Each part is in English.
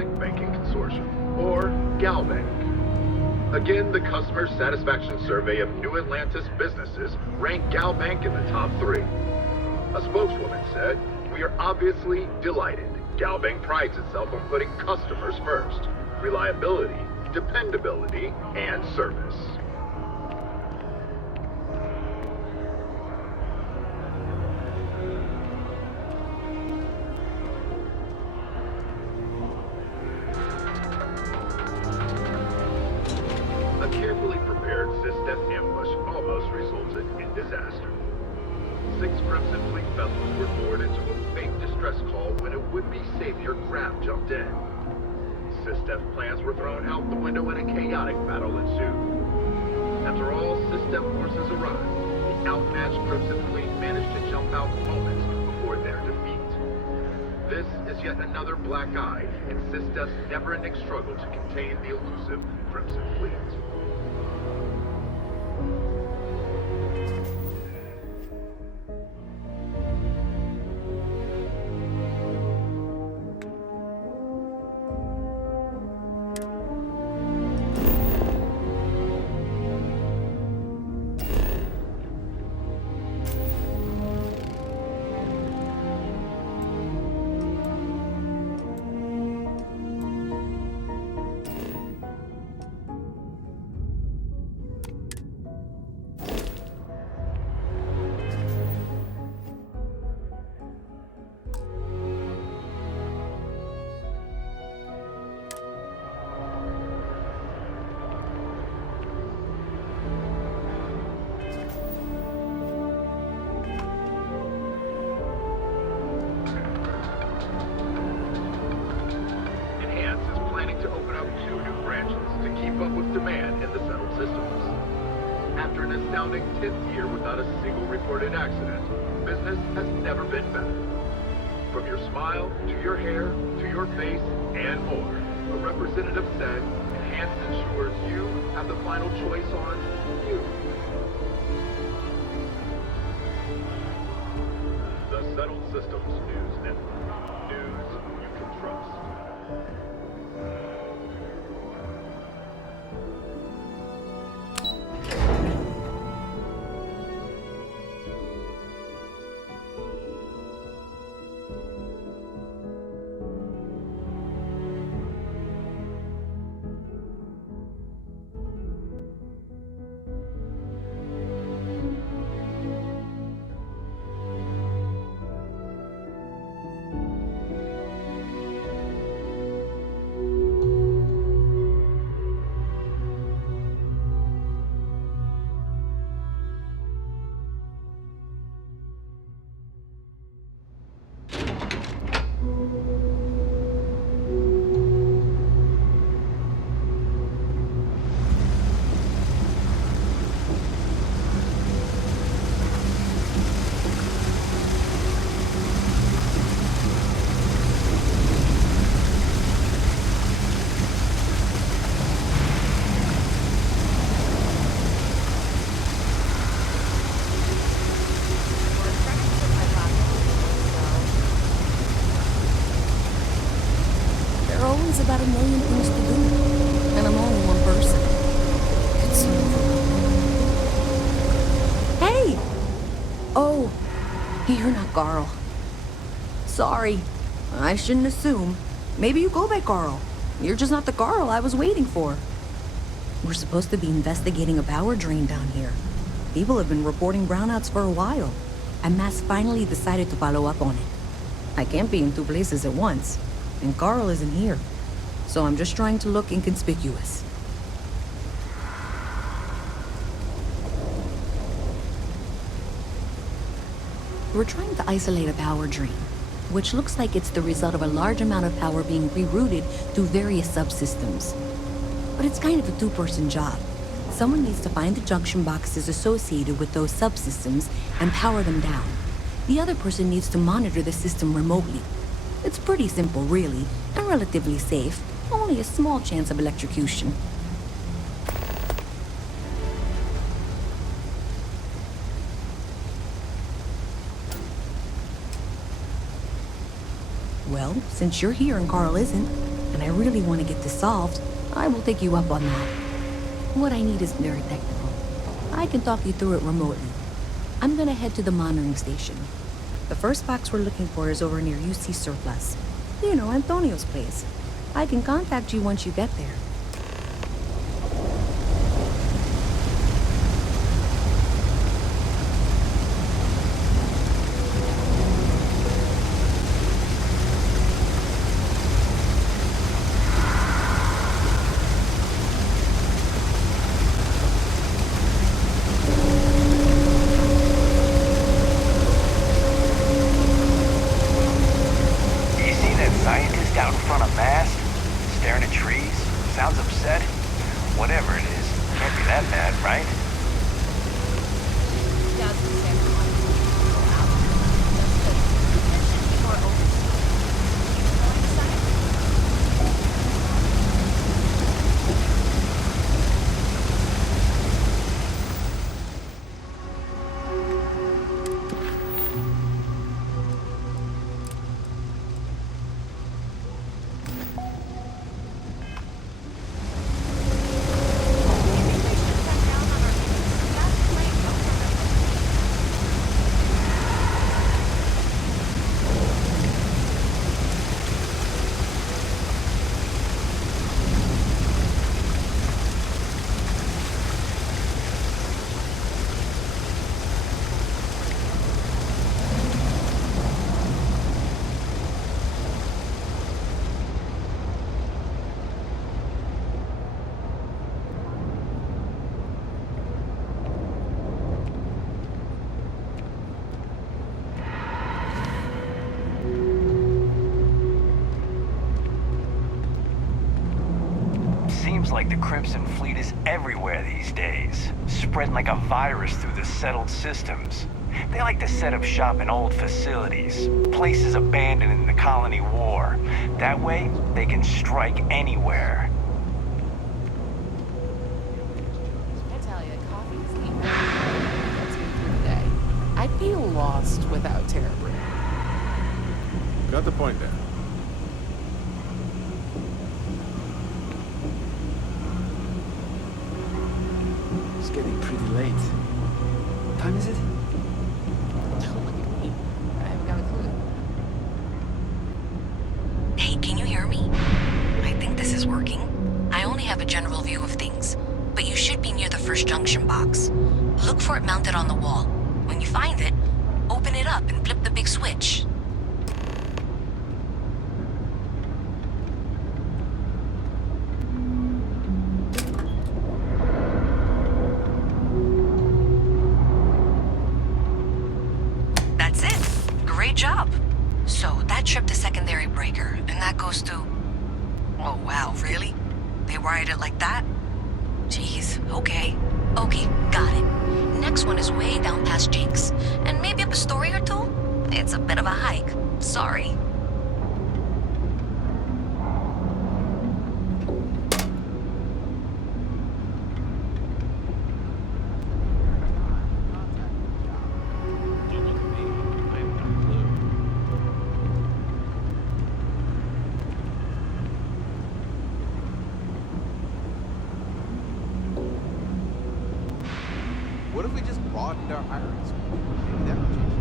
Galactic Banking Consortium, or GalBank. Again, the Customer Satisfaction Survey of New Atlantis businesses ranked GalBank in the top 3. A spokeswoman said, "We are obviously delighted. GalBank prides itself on putting customers first. Reliability, dependability, and service." A carefully prepared System ambush almost resulted in disaster. 6 Crimson Fleet vessels were lured into a fake distress call when a would-be savior Grab jumped in. System plans were thrown out the window and a chaotic battle ensued. After all System forces arrived, the outmatched Crimson Fleet managed to jump out moments before their defeat. This is yet another black eye in System's never-ending struggle to contain the elusive Crimson Fleet. After an astounding 10th year without a single reported accident, business has never been better. From your smile, to your hair, to your face, and more, a representative said, Enhance ensures you have the final choice on you. The Settled Systems News Network. News you can trust. About a million things to do, and I'm only one person. It's so overwhelming. Hey! Oh, you're not Carl. Sorry, I shouldn't assume. Maybe you go by Carl. You're just not the Carl I was waiting for. We're supposed to be investigating a power drain down here. People have been reporting brownouts for a while, and Mass finally decided to follow up on it. I can't be in 2 places at once, and Carl isn't here. So I'm just trying to look inconspicuous. We're trying to isolate a power drain, which looks like it's the result of a large amount of power being rerouted through various subsystems. But it's kind of a 2-person job. Someone needs to find the junction boxes associated with those subsystems and power them down. The other person needs to monitor the system remotely. It's pretty simple, really, and relatively safe. Only a small chance of electrocution. Well, since you're here and Carl isn't, I and I really want to get this solved, I will take you up on that. What I need is very technical. I can talk you through it remotely. I'm gonna head to the monitoring station. The first box we're looking for is over near UC Surplus. You know, Antonio's place. I can contact you once you get there. Like the Crimson Fleet is everywhere these days, spreading like a virus through the settled systems. They like to set up shop in old facilities, places abandoned in the colony war. That way, they can strike anywhere. I tell you, coffee is the only thing that gets me through the day. I'd be lost without Terra Brew. Got the point there. It's getting pretty late. What time is it? Don't look at me. I haven't got a clue. Hey, can you hear me? I think this is working. I only have a general view of things, but you should be near the first junction box. Look for it mounted on the wall. When you find it, open it up and flip the big switch. That's it. Great job. So that tripped the secondary breaker, and that goes to... Oh, wow, really? They wired it like that? Jeez, okay. Okay, got it. Next one is way down past Jake's, and maybe up a story or two? It's a bit of a hike. Sorry. What if we just broadened our hiring scope? Maybe that would change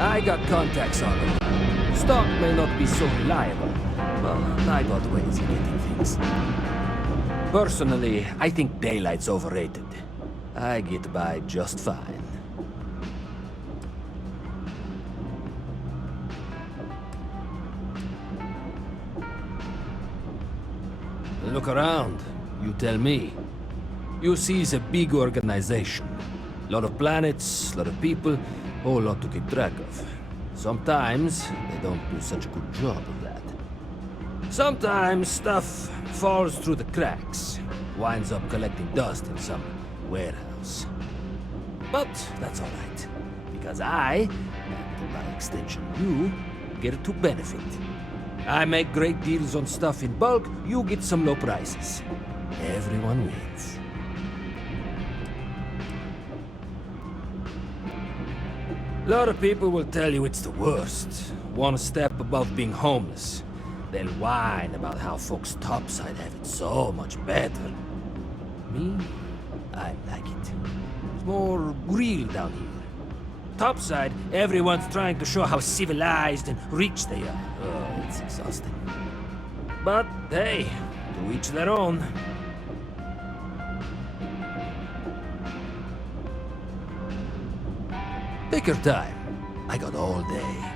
I got contacts on it. Stock may not be so reliable, but I got ways of getting things. Personally, I think daylight's overrated. I get by just fine. Look around. You tell me. UC is a big organization. Lot of planets, lot of people, whole lot to keep track of. Sometimes they don't do such a good job of that. Sometimes stuff falls through the cracks, winds up collecting dust in some warehouse. But that's all right, because I, and by extension you, get to benefit. I make great deals on stuff in bulk, you get some low prices. everyone wins. A lot of people will tell you it's the worst. One step above being homeless. They'll whine about how folks topside have it so much better. Me, I like it. It's more real down here. Topside, everyone's trying to show how civilized and rich they are. Oh, it's exhausting. But hey, to each their own. Take your time. I got all day.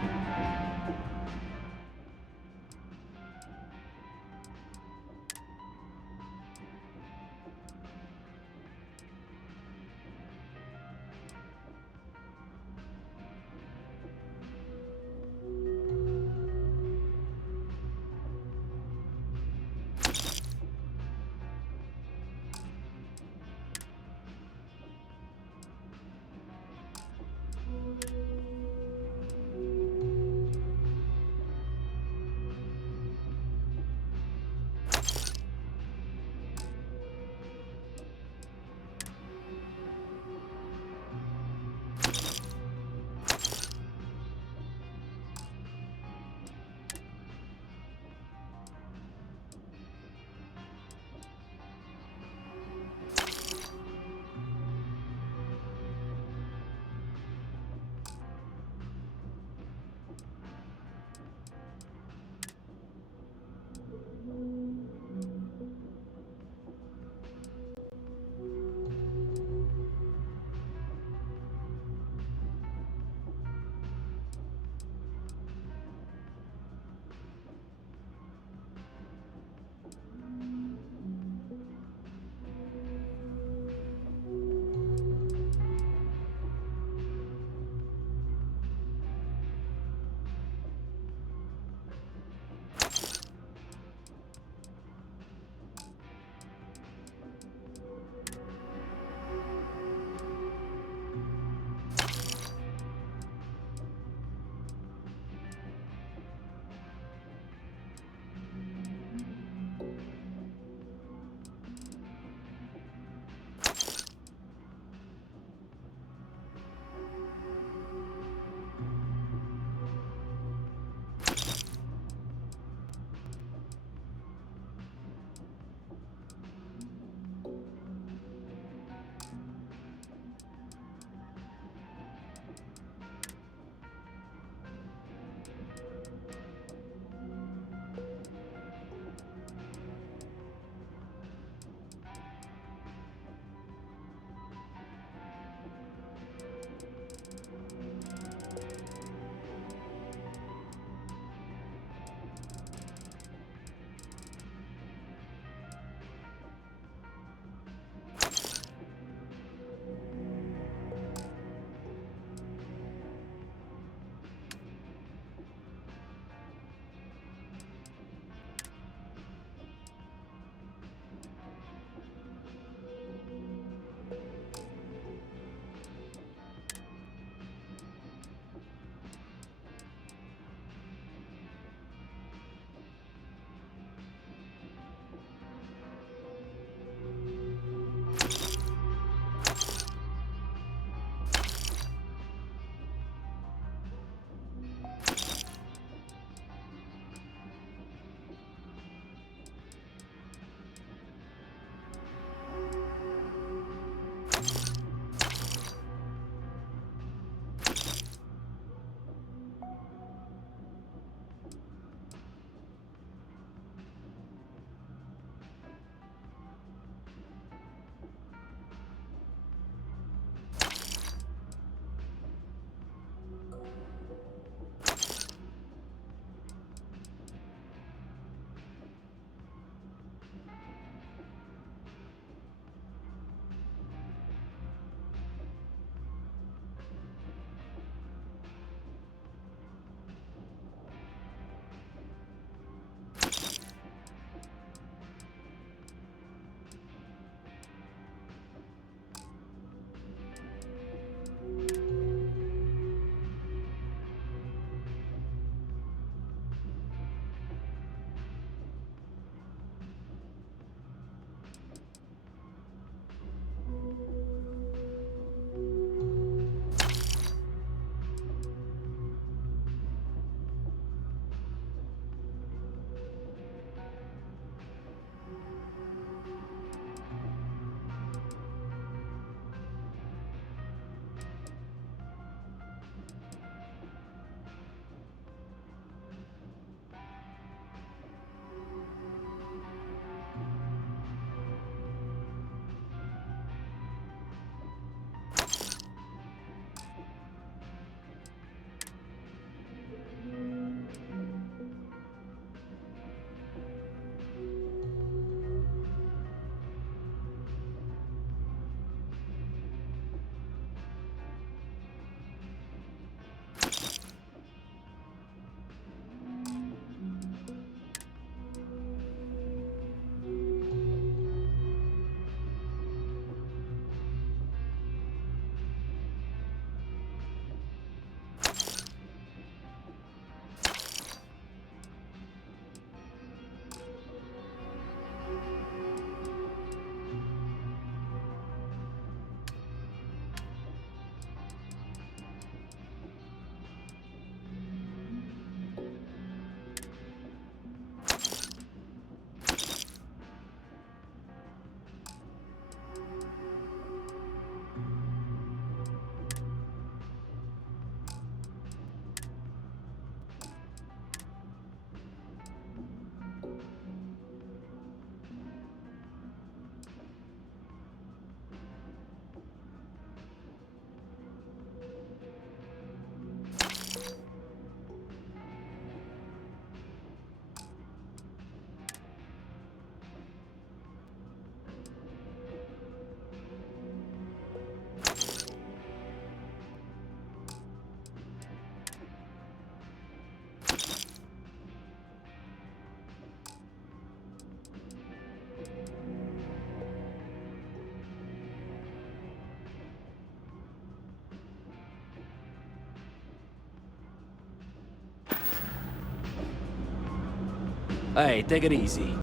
Hey, take it easy.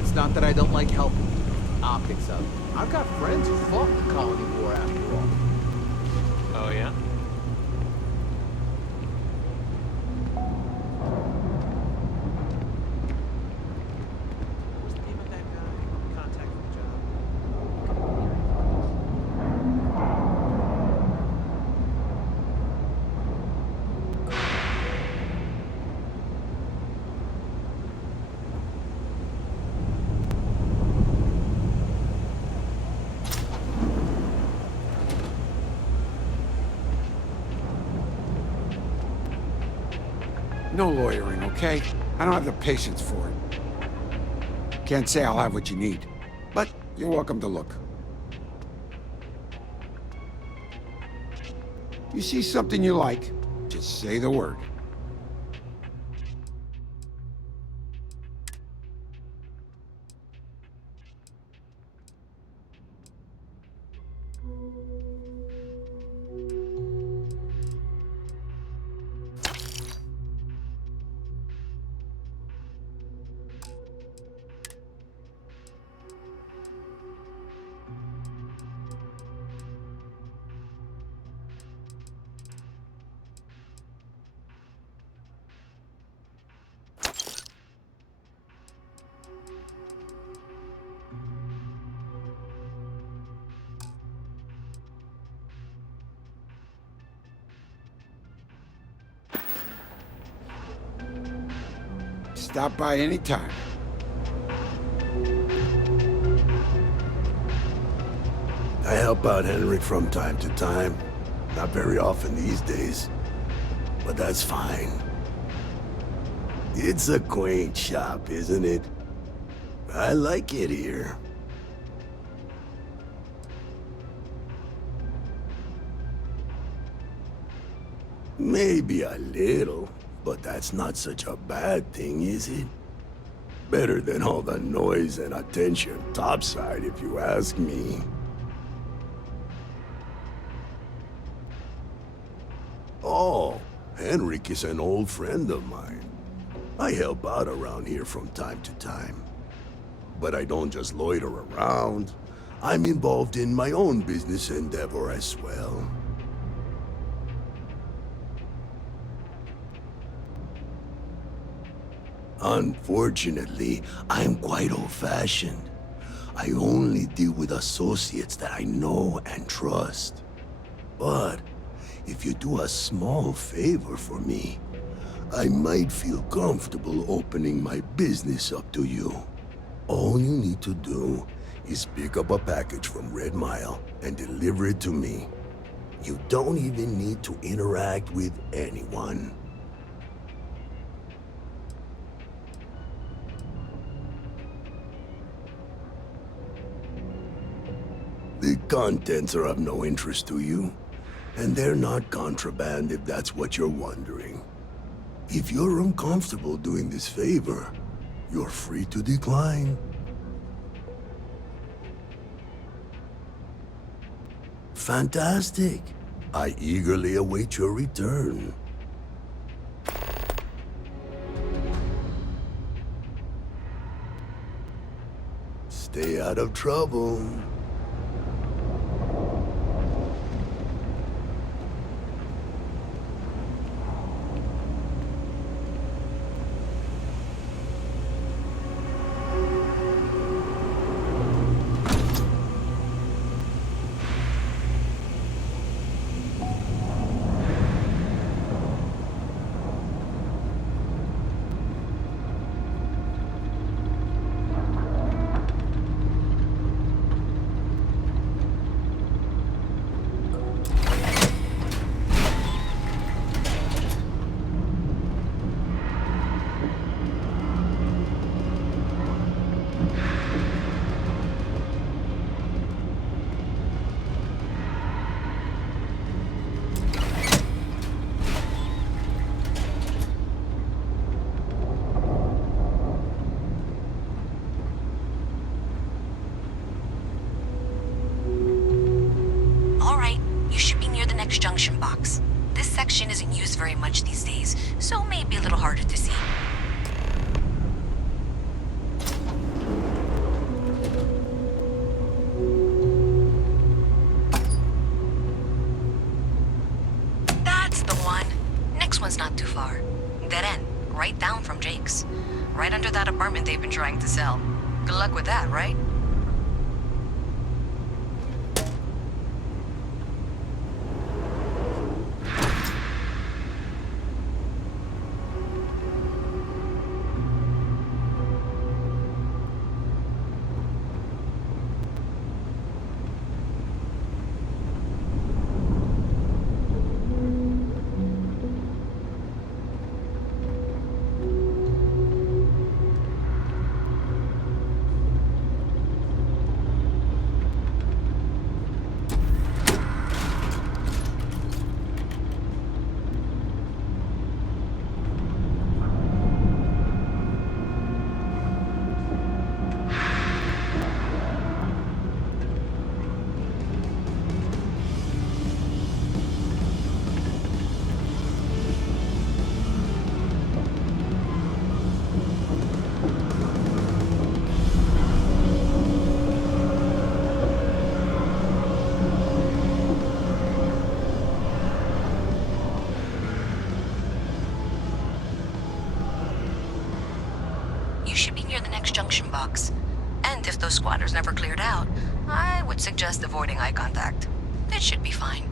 It's not that I don't like helping optics up. I've got friends who fought in the colony war after all. Oh, yeah? What's the name of that guy? Contact for the job. No lawyering, okay? I don't have the patience for it. Can't say I'll have what you need, but you're welcome to look. You see something you like, just say the word. Stop by anytime. I help out Henry from time to time. Not very often these days, but that's fine. It's a quaint shop, isn't it? I like it here. Maybe a little, but that's not such a bad thing, is it? Better than all the noise and attention topside, if you ask me. Oh, Henrik is an old friend of mine. I help out around here from time to time. But I don't just loiter around. I'm involved in my own business endeavor as well. Unfortunately, I'm quite old-fashioned. I only deal with associates that I know and trust. But if you do a small favor for me, I might feel comfortable opening my business up to you. All you need to do is pick up a package from Red Mile and deliver it to me. You don't even need to interact with anyone. The contents are of no interest to you, and they're not contraband if that's what you're wondering. If you're uncomfortable doing this favor, you're free to decline. Fantastic. I eagerly await your return. Stay out of trouble. very much these days, so maybe a little harder to see. That's the one. Next one's not too far. Dead end, right down from Jake's. Right under that apartment they've been trying to sell. Good luck with that, right? You should be near the next junction box. And if those squatters never cleared out, I would suggest avoiding eye contact. It should be fine.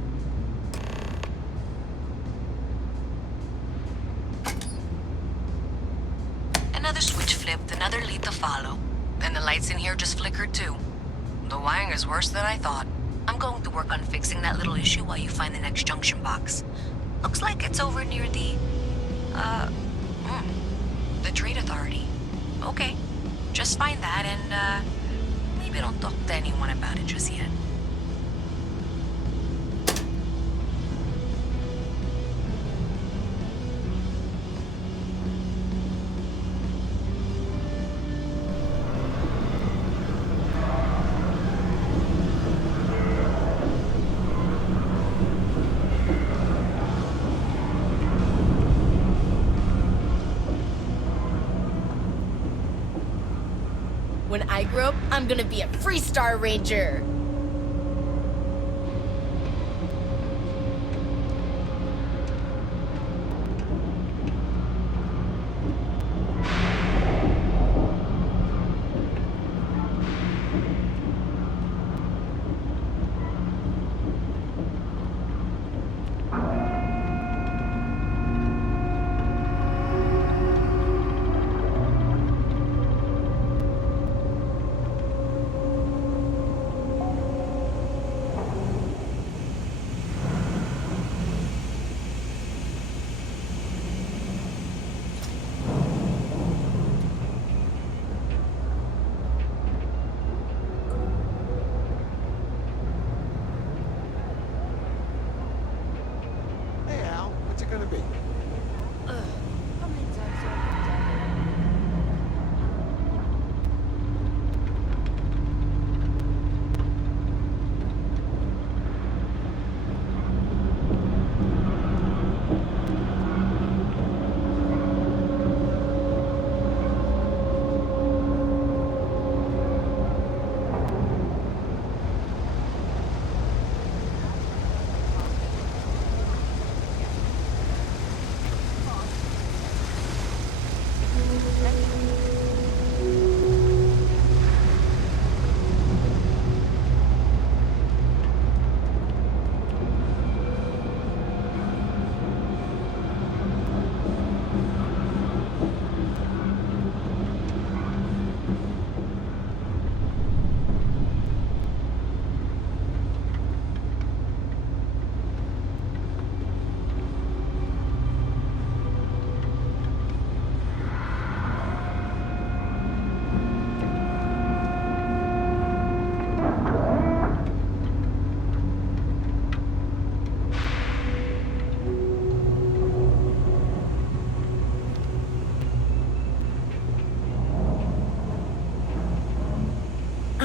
Another switch flipped, another lead to follow. And the lights in here just flickered too. The wiring is worse than I thought. I'm going to work on fixing that little issue while you find the next junction box. Looks like it's over near the Trade Authority. Okay, just find that and, maybe don't talk to anyone about it just yet. When I grow up, I'm gonna be a Freestar Ranger.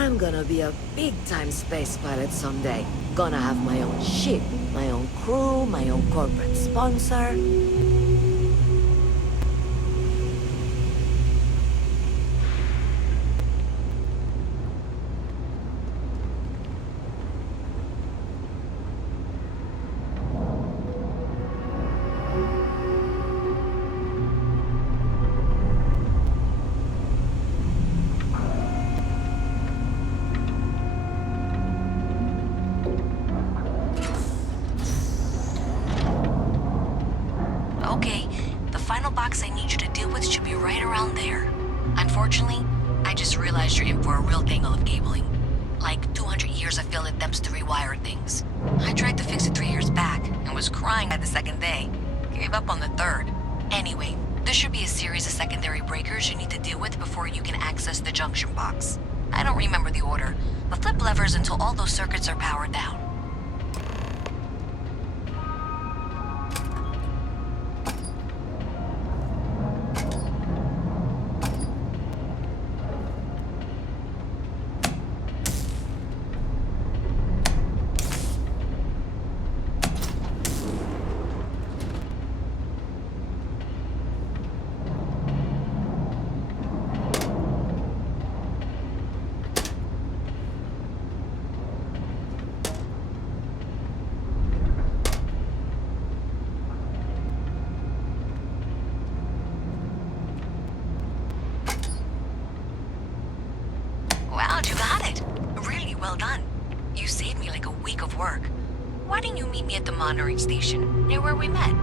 I'm gonna be a big-time space pilot someday. Gonna have my own ship, my own crew, my own corporate sponsor. Okay, the final box I need you to deal with should be right around there. Unfortunately, I just realized you're in for a real tangle of cabling. Like 200 years of failed attempts to rewire things. I tried to fix it 3 years back, and was crying by the second day. Gave up on the third. Anyway, there should be a series of secondary breakers you need to deal with before you can access the junction box. I don't remember the order, but flip levers until all those circuits are powered down. Wow, you got it. Really well done. You saved me like a week of work. Why didn't you meet me at the monitoring station, near where we met?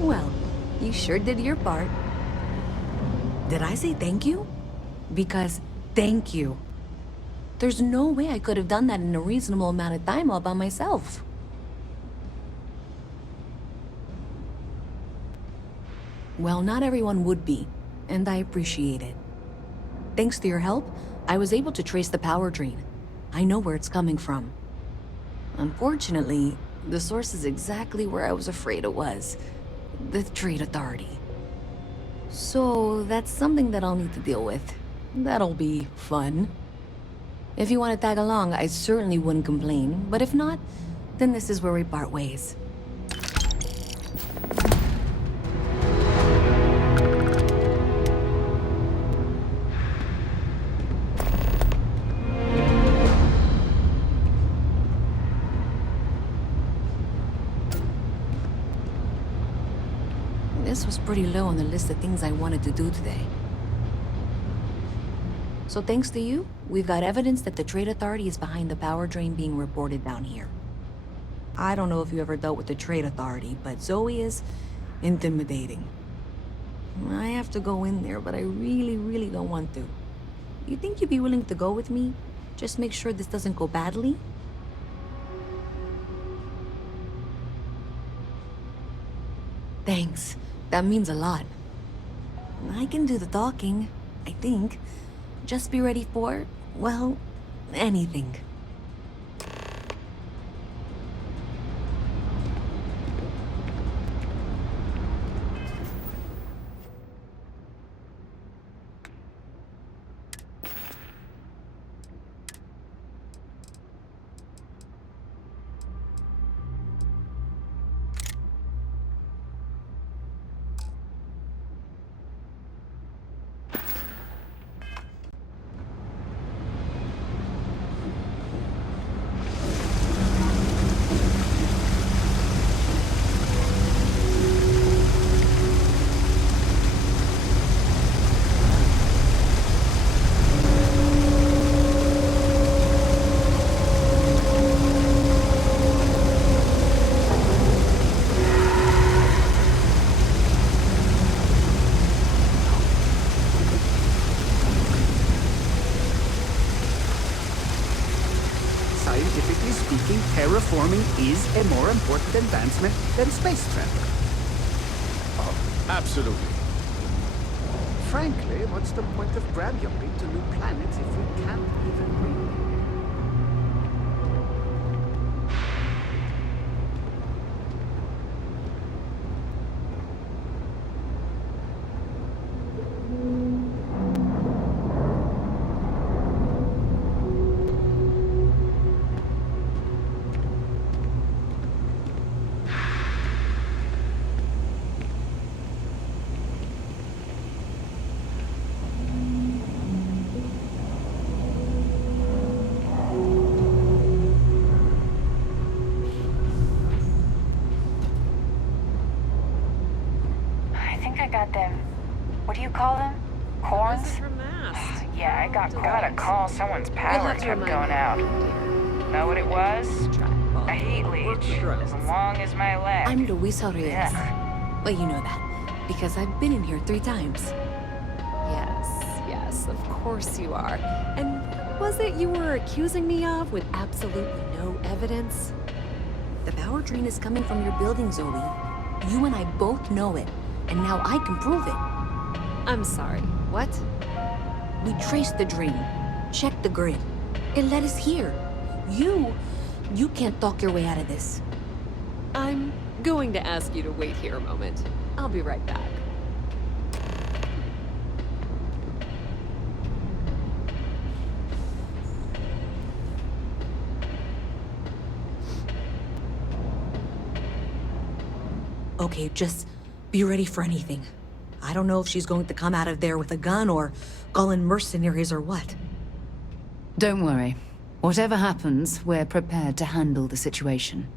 Well, you sure did your part. Did I say thank you? Because thank you. There's no way I could have done that in a reasonable amount of time all by myself. Well, not everyone would be, and I appreciate it. Thanks to your help, I was able to trace the power drain. I know where it's coming from. Unfortunately, the source is exactly where I was afraid it was. The Trade Authority. So, that's something that I'll need to deal with. That'll be fun. If you want to tag along, I certainly wouldn't complain, but if not, then this is where we part ways. This was pretty low on the list of things I wanted to do today. So thanks to you, we've got evidence that the Trade Authority is behind the power drain being reported down here. I don't know if you ever dealt with the Trade Authority, but Zoe is intimidating. I have to go in there, but I really don't want to. You think you'd be willing to go with me? Just make sure this doesn't go badly? Thanks. That means a lot. I can do the talking, I think. Just be ready for, well, anything. Scientifically speaking, terraforming is a more important advancement than space travel. Oh, absolutely. Frankly, what's the point of grab jumping to new planets if we can't even breathe? Got them. What do you call them? Corns? Yeah, I got a call. Someone's power kept going out. Know what it was? A heat leech. As long as my leg. I'm Luisa Reyes. Yeah. Well, you know that, because I've been in here 3 times. Yes, of course you are. And what was it you were accusing me of with absolutely no evidence? The power drain is coming from your building, Zoe. You and I both know it. And now I can prove it. I'm sorry, what? We traced the drain, checked the grid. It led us here. You can't talk your way out of this. I'm going to ask you to wait here a moment. I'll be right back. Okay, just be ready for anything. I don't know if she's going to come out of there with a gun or call in mercenaries or what. Don't worry. Whatever happens, we're prepared to handle the situation.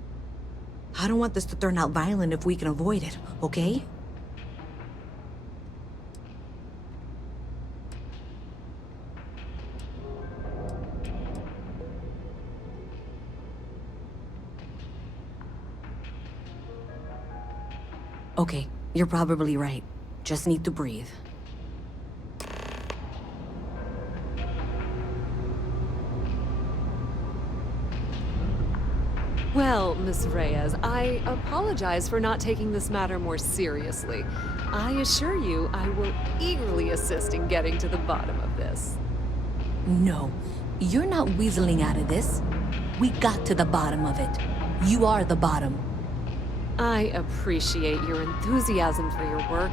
I don't want this to turn out violent if we can avoid it, okay? Okay, you're probably right. Just need to breathe. Well, Miss Reyes, I apologize for not taking this matter more seriously. I assure you I will eagerly assist in getting to the bottom of this. No, You're not weaseling out of this. We got to the bottom of it. You are the bottom. I appreciate your enthusiasm for your work,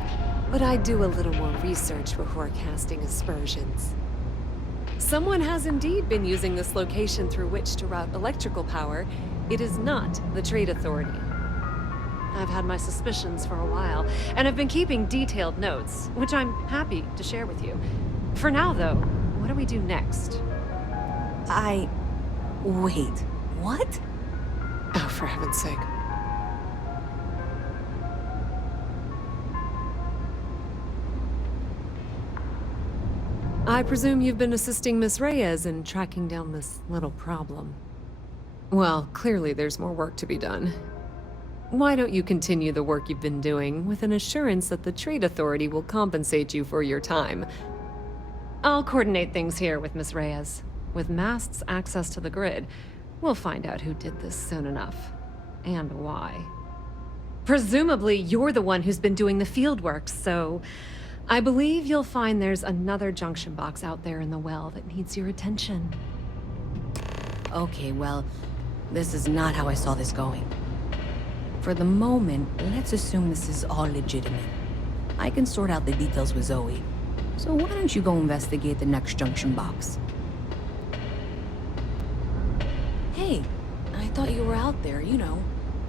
but I do a little more research before casting aspersions. Someone has indeed been using this location through which to route electrical power. It is not the Trade Authority. I've had my suspicions for a while, and I've been keeping detailed notes, which I'm happy to share with you. For now, though, what do we do next? Wait, what? Oh, for heaven's sake. I presume you've been assisting Miss Reyes in tracking down this little problem. Well, clearly there's more work to be done. Why don't you continue the work you've been doing with an assurance that the Trade Authority will compensate you for your time? I'll coordinate things here with Miss Reyes. With Mast's access to the grid, we'll find out who did this soon enough. And why. Presumably, you're the one who's been doing the fieldwork, so I believe you'll find there's another junction box out there in the well that needs your attention. Okay, well, this is not how I saw this going. For the moment, let's assume this is all legitimate. I can sort out the details with Zoe. So why don't you go investigate the next junction box? Hey, I thought you were out there, you know,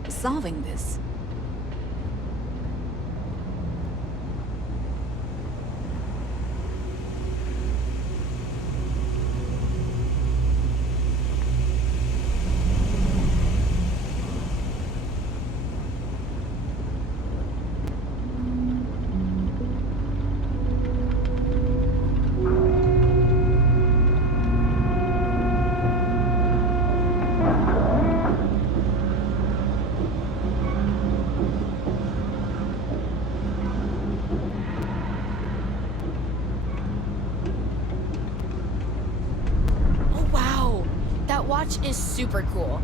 solving this. Watch is super cool.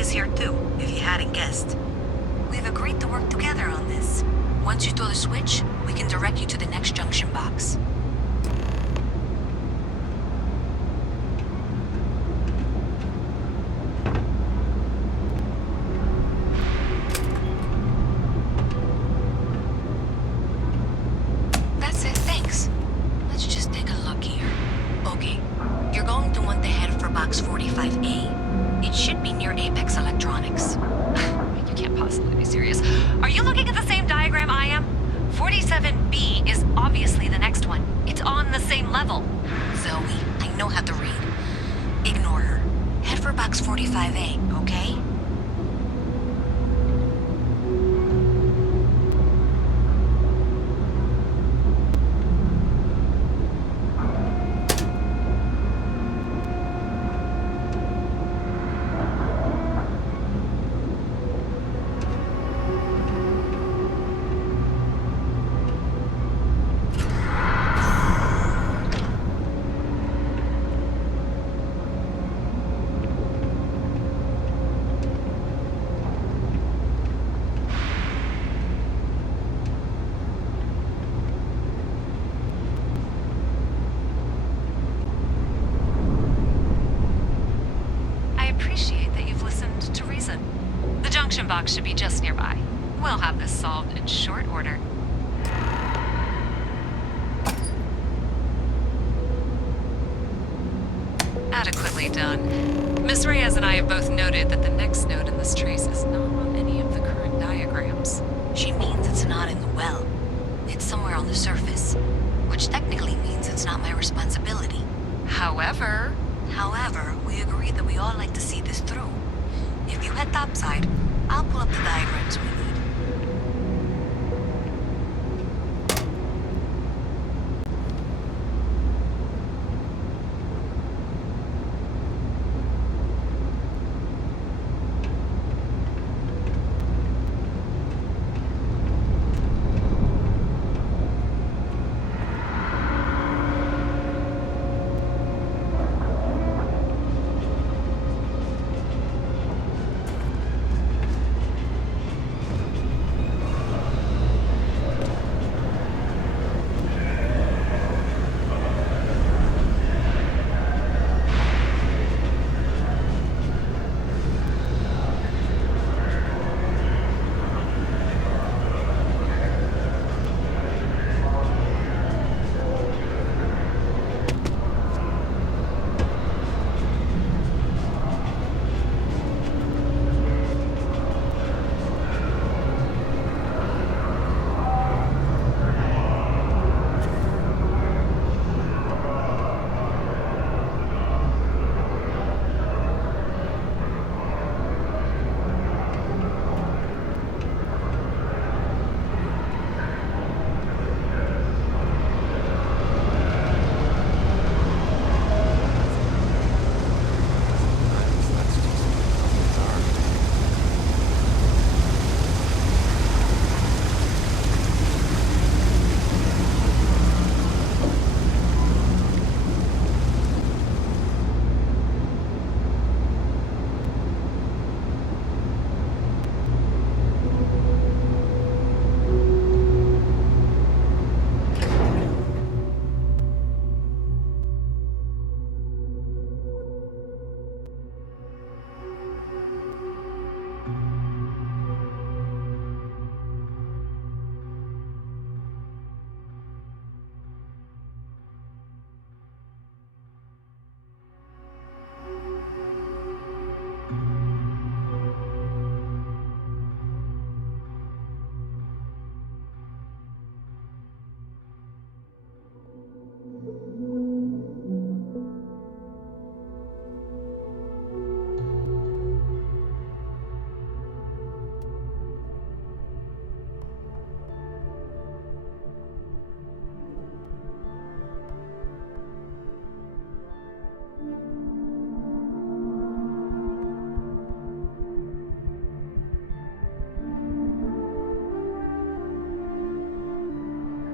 is here too, if you hadn't guessed. We've agreed to work together on this. Once you throw the switch, we can direct you to the next junction box. That's it, thanks. Let's just take a look here. Okay, you're going to want to head for box 45A. It should be near Apex Electronics. You can't possibly be serious. Are you looking at the same diagram I am? 47B is obviously the next one. It's on the same level. Zoe, I know how to read. Ignore her. Head for box 45A, okay? Box should be just nearby. We'll have this solved in short order. Adequately done. Miss Reyes and I have both noted that the next node in this trace is not on any of the current diagrams. She means it's not in the well. It's somewhere on the surface, which technically means it's not my responsibility. However, we agreed that we all like to see this through. If you head topside, I'll pull up the diagrams we need.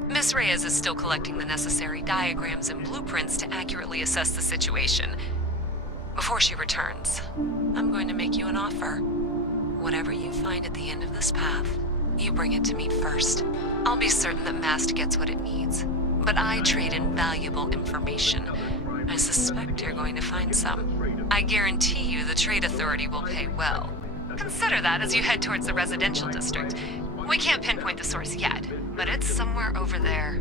Miss Reyes is still collecting the necessary diagrams and blueprints to accurately assess the situation. Before she returns, I'm going to make you an offer. Whatever you find at the end of this path, you bring it to me first. I'll be certain that Mast gets what it needs, but I trade in valuable information. I suspect you're going to find some. I guarantee you the Trade Authority will pay well. Consider that as you head towards the residential district. We can't pinpoint the source yet, but it's somewhere over there.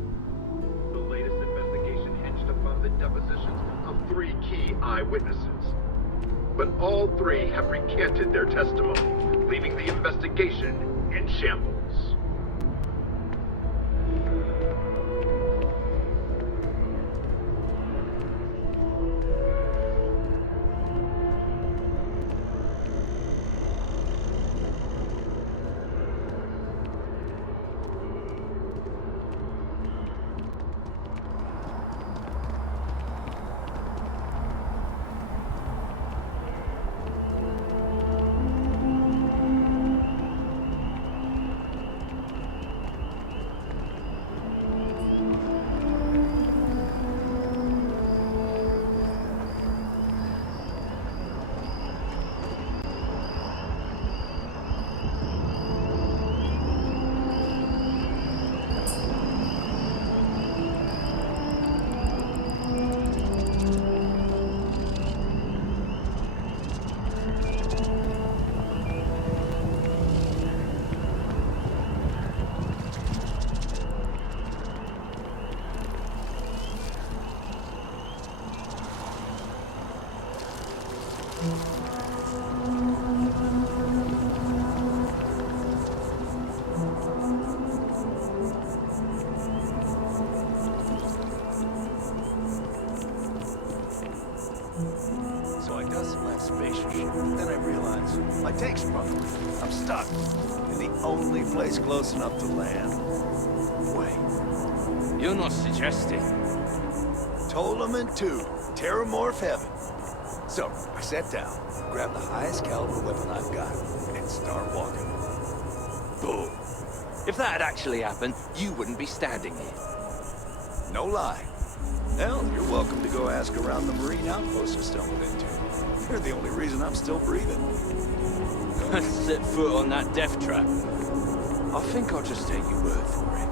The latest investigation hinged upon the depositions of 3 key eyewitnesses. But all 3 have recanted their testimony, leaving the investigation in shambles. So I dusted my spaceship, then I realized my tank's broken. I'm stuck in the only place close enough to land. Wait. You're not suggesting. Ptolemy 2, Terramorph Heaven. So, I sat down, grabbed the highest caliber weapon I've got, and start walking. Boom. If that had actually happened, you wouldn't be standing here. No lie. Hell, you're welcome to go ask around the Marine outpost I stumbled into. You're the only reason I'm still breathing. Set foot on that death trap. I think I'll just take your word for it.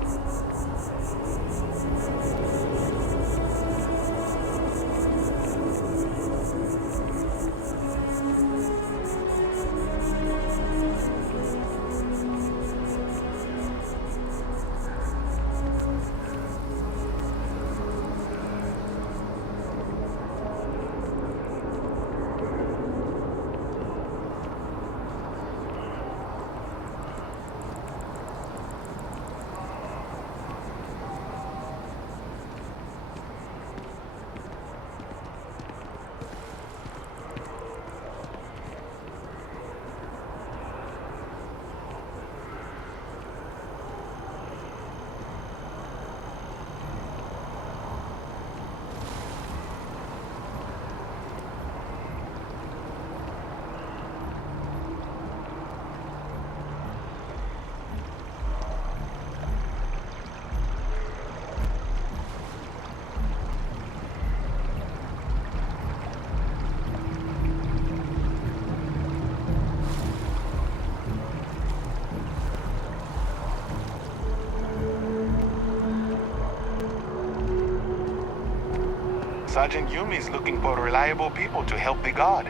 Sergeant Yumi's looking for reliable people to help the Guard.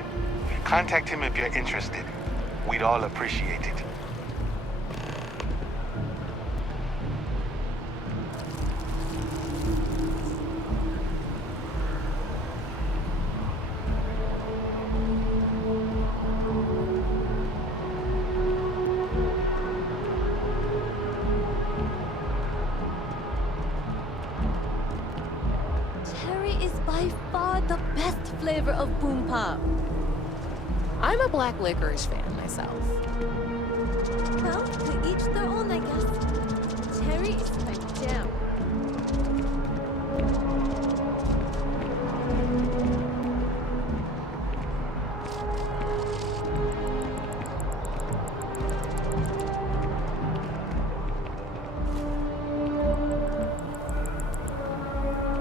Contact him if you're interested. We'd all appreciate it. Flavor of boom pop. I'm a black licorice fan myself. Well, to each their own, I guess. Cherry is my jam.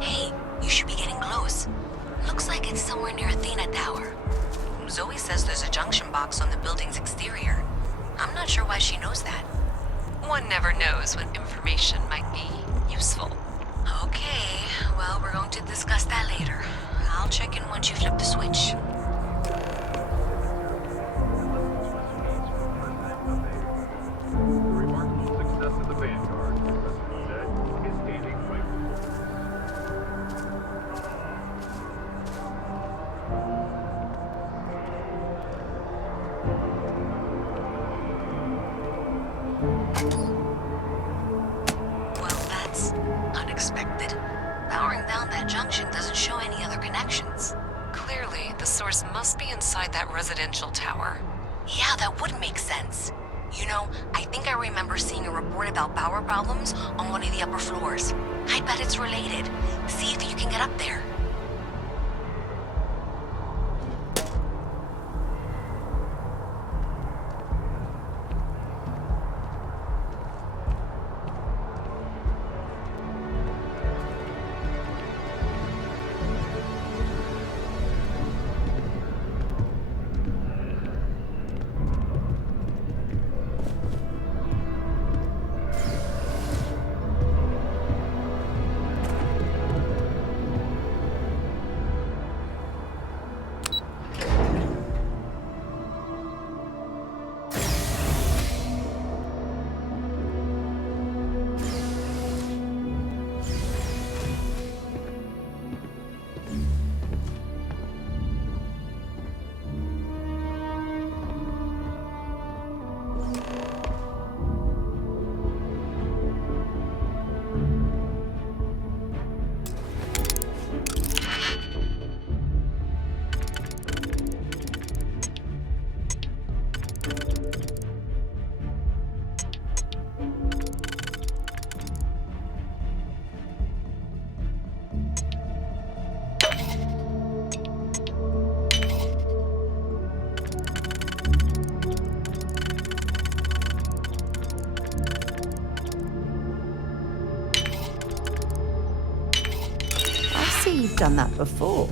Hey, you should be getting close. Looks like it's somewhere near Athena Tower. Zoe says there's a junction box on the building's exterior. I'm not sure why she knows that. One never knows when information might be useful. Okay, well, we're going to discuss that later. I'll check in once you flip the switch. The remarkable success of the Vanguard, Professor said, is aiding right Well, that's unexpected. Powering down that junction doesn't show any other connections. Clearly, the source must be inside that residential tower. Yeah, that would make sense. You know, I think I remember seeing a report about power problems on one of the upper floors. I bet it's related. See if you can get up there. You've done that before.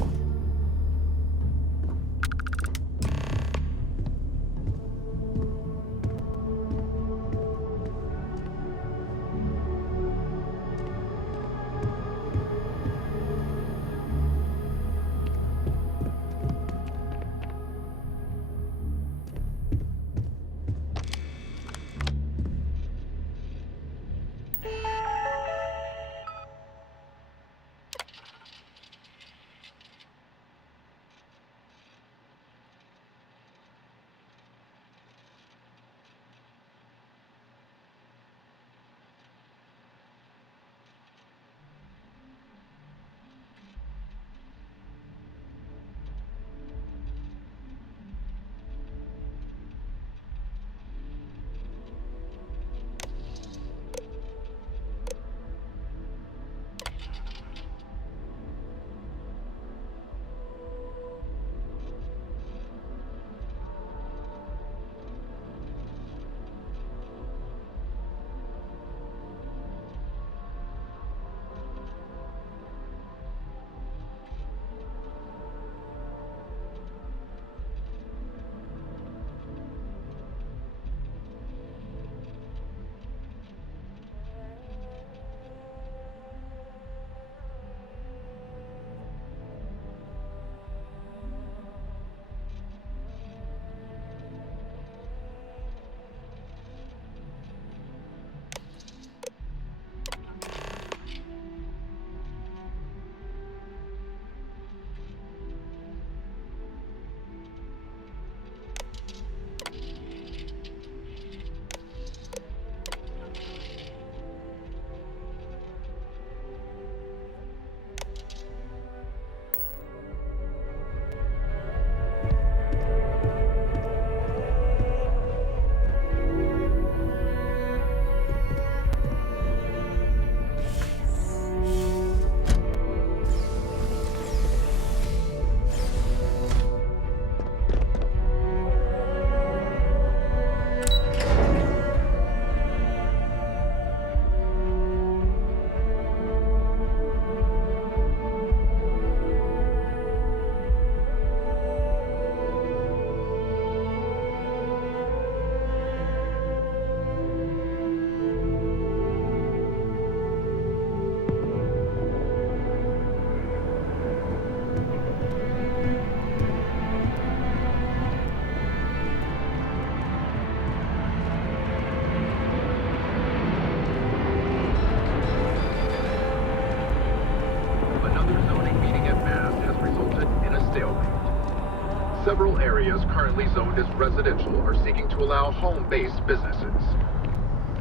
several areas currently zoned as residential are seeking to allow home-based businesses.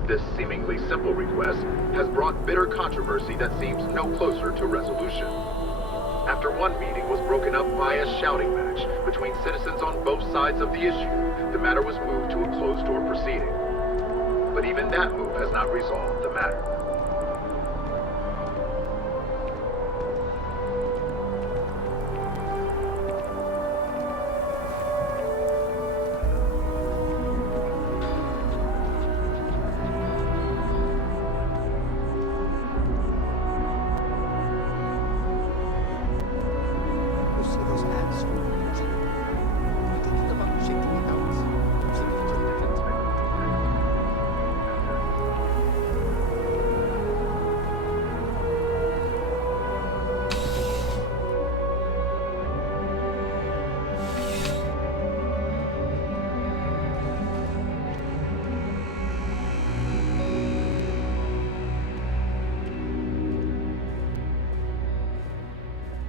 This seemingly simple request has brought bitter controversy that seems no closer to resolution. After one meeting was broken up by a shouting match between citizens on both sides of the issue, the matter was moved to a closed-door proceeding. But even that move has not resolved the matter.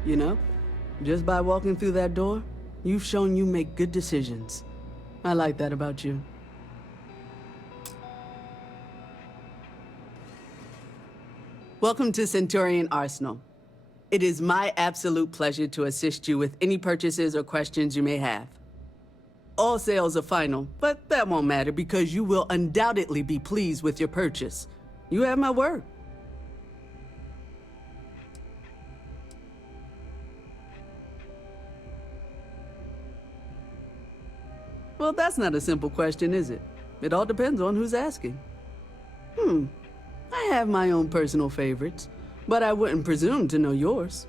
You know, just by walking through that door, you've shown you make good decisions. I like that about you. Welcome to Centurion Arsenal. It is my absolute pleasure to assist you with any purchases or questions you may have. All sales are final, but that won't matter because you will undoubtedly be pleased with your purchase. You have my word. Well, that's not a simple question, is it? It all depends on who's asking. I have my own personal favorites, but I wouldn't presume to know yours.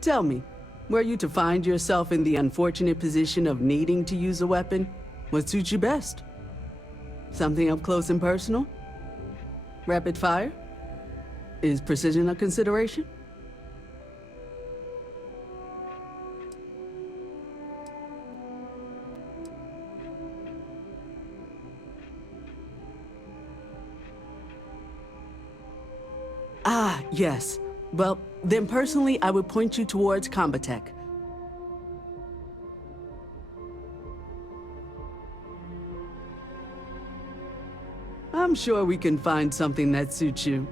Tell me, were you to find yourself in the unfortunate position of needing to use a weapon, what suits you best? Something up close and personal? Rapid fire? Is precision a consideration? Ah, yes. Well, then personally, I would point you towards Combatech. I'm sure we can find something that suits you.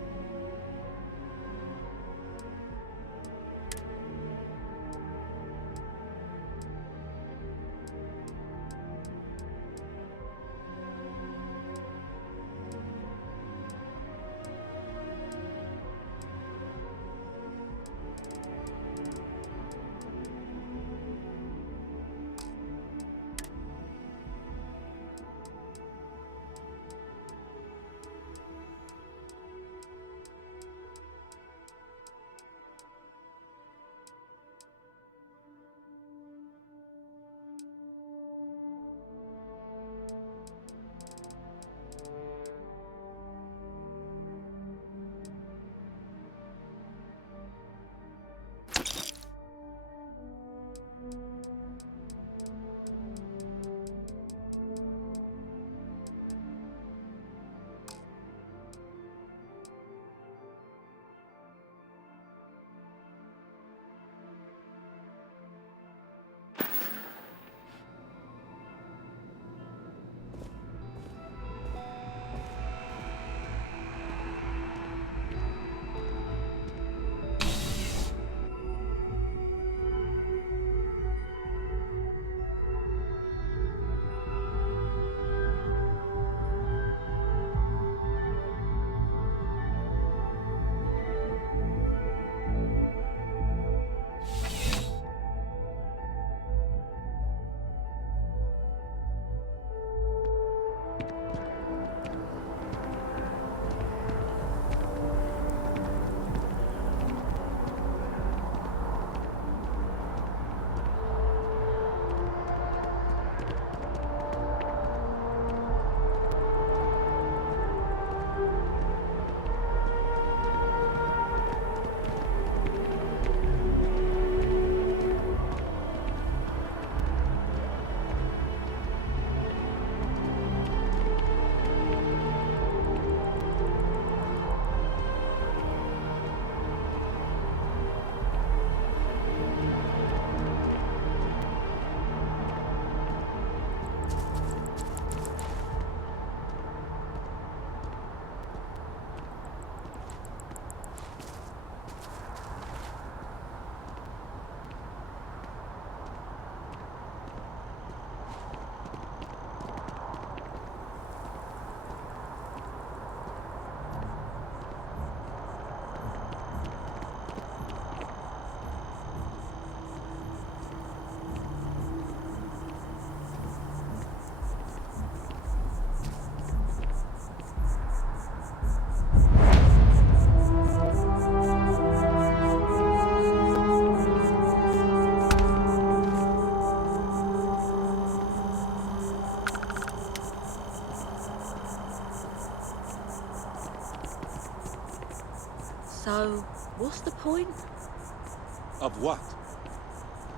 Of what?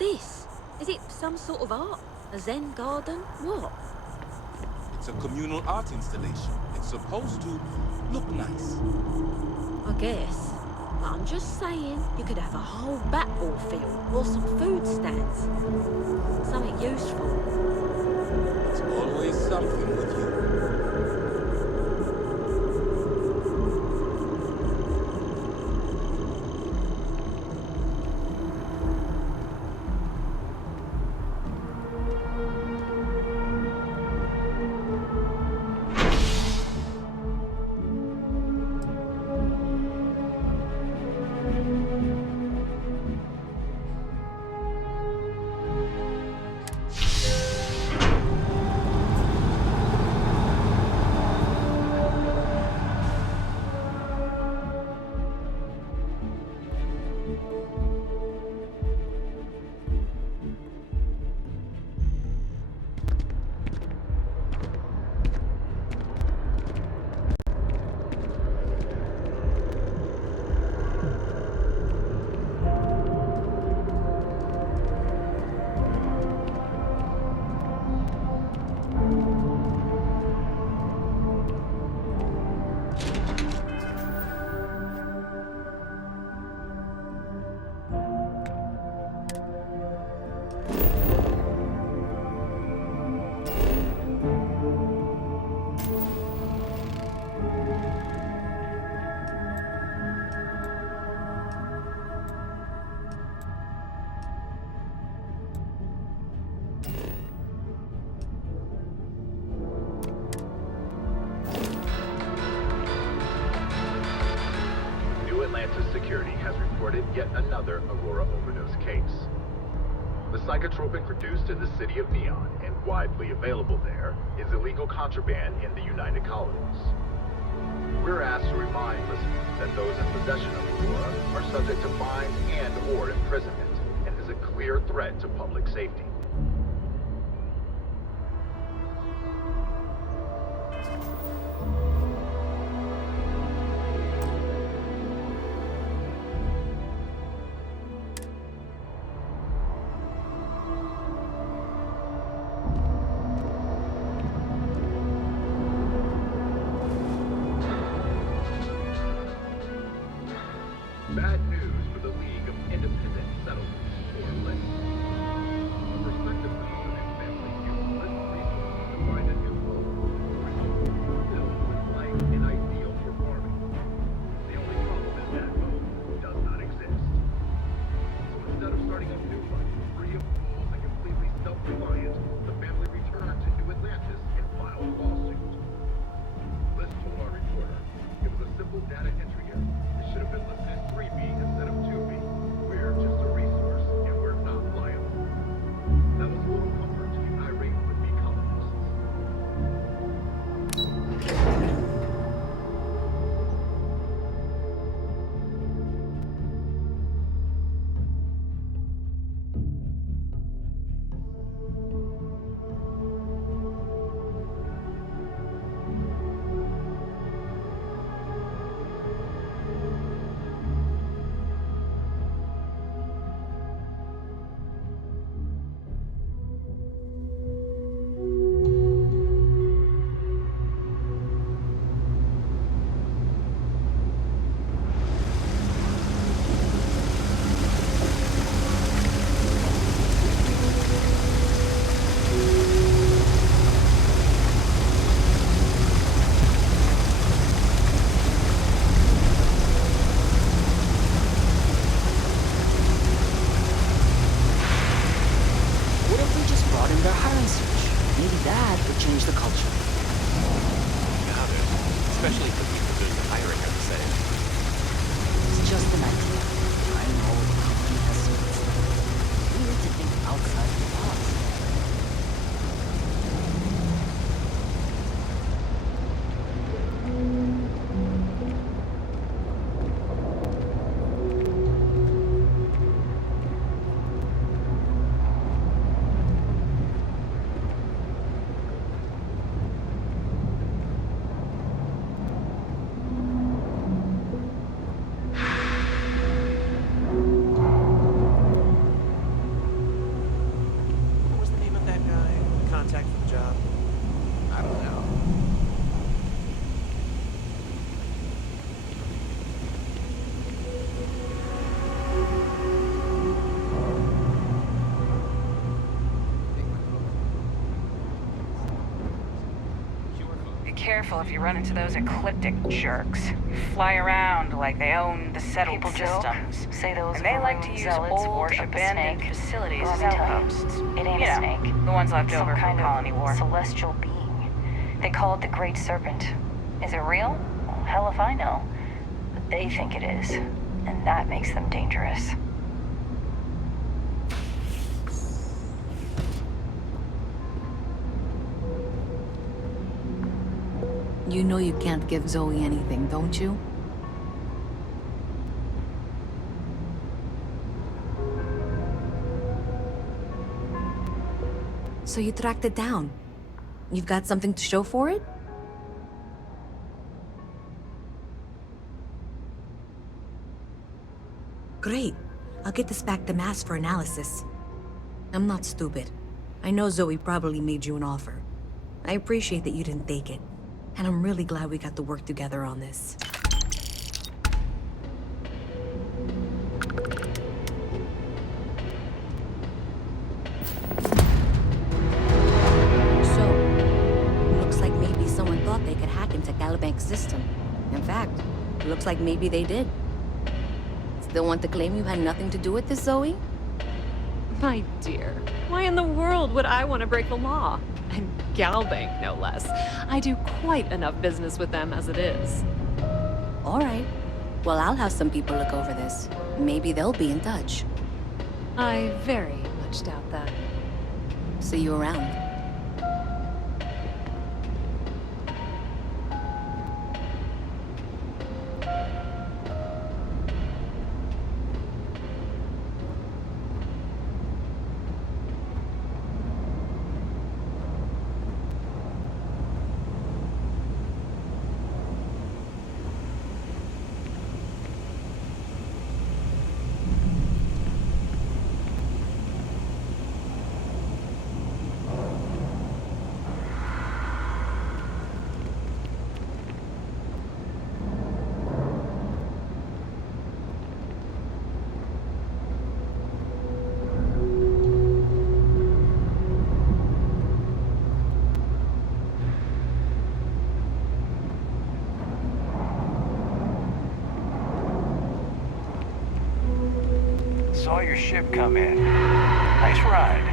This. Is it some sort of art? A Zen garden? What? It's a communal art installation. It's supposed to look nice. I guess. But I'm just saying, you could have a whole bat-ball field or some food stands. Something useful. It's always something with you. Atlantis security has reported yet another Aurora overdose case. The psychotropic produced in the city of Neon and widely available there is illegal contraband in the United Colonies. We're asked to remind listeners that those in possession of Aurora are subject to fines and/or imprisonment and is a clear threat to public safety. Bad news for the League of Independent Settlements, or LIS. A prospective covenant family used LIS resources to find a new home, filled with life and ideal for farming. The only problem is that home does not exist. So instead of starting a new life, free of rules and completely self-reliant, the family returned to New Atlantis and filed a lawsuit. LIS told our reporter it was a simple data entry error. It should have been listed as 3B instead of 2B. We're just a resource, and we're not liable. That was a little comfort to the irate would-be colonists. What if we just brought in their hiring search? Maybe that would change the culture. Got it. Especially for people doing the hiring, I would say. It's just an idea. I know the company has secrets. We need to think outside the box. careful if you run into those ecliptic jerks. Fly around like they own the settled systems. Say those and they like to use old, abandoned facilities as outposts. It ain't a snake. The ones left Some over kind from Colony of War. celestial being. They call it the Great Serpent. Is it real? Well, hell if I know. But they think it is. And that makes them dangerous. You know you can't give Zoe anything, don't you? So you tracked it down. You've got something to show for it? Great. I'll get this back to Mass for analysis. I'm not stupid. I know Zoe probably made you an offer. I appreciate that you didn't take it. And I'm really glad we got to work together on this. So, looks like maybe someone thought they could hack into Calibank's system. In fact, looks like maybe they did. Still want to claim you had nothing to do with this, Zoe? My dear, why in the world would I want to break the law? And Galbank, no less. I do quite enough business with them as it is. All right. Well, I'll have some people look over this. Maybe they'll be in touch. I very much doubt that. See you around. Saw your ship come in. Nice ride.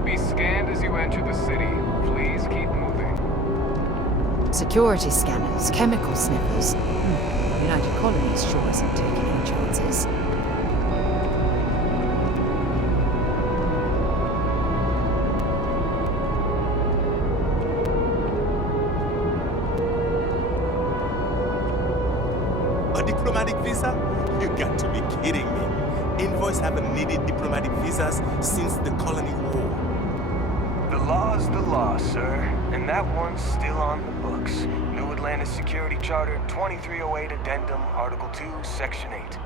will be scanned as you enter the city. Please keep moving. Security scanners, chemical sniffers. United Colonies sure isn't taking any chances. A diplomatic visa? You got to be kidding me. Envoys haven't needed diplomatic visas since the Colony War. The law's the law, sir. And that one's still on the books. New Atlantis Security Charter 2308 Addendum, Article 2, Section 8.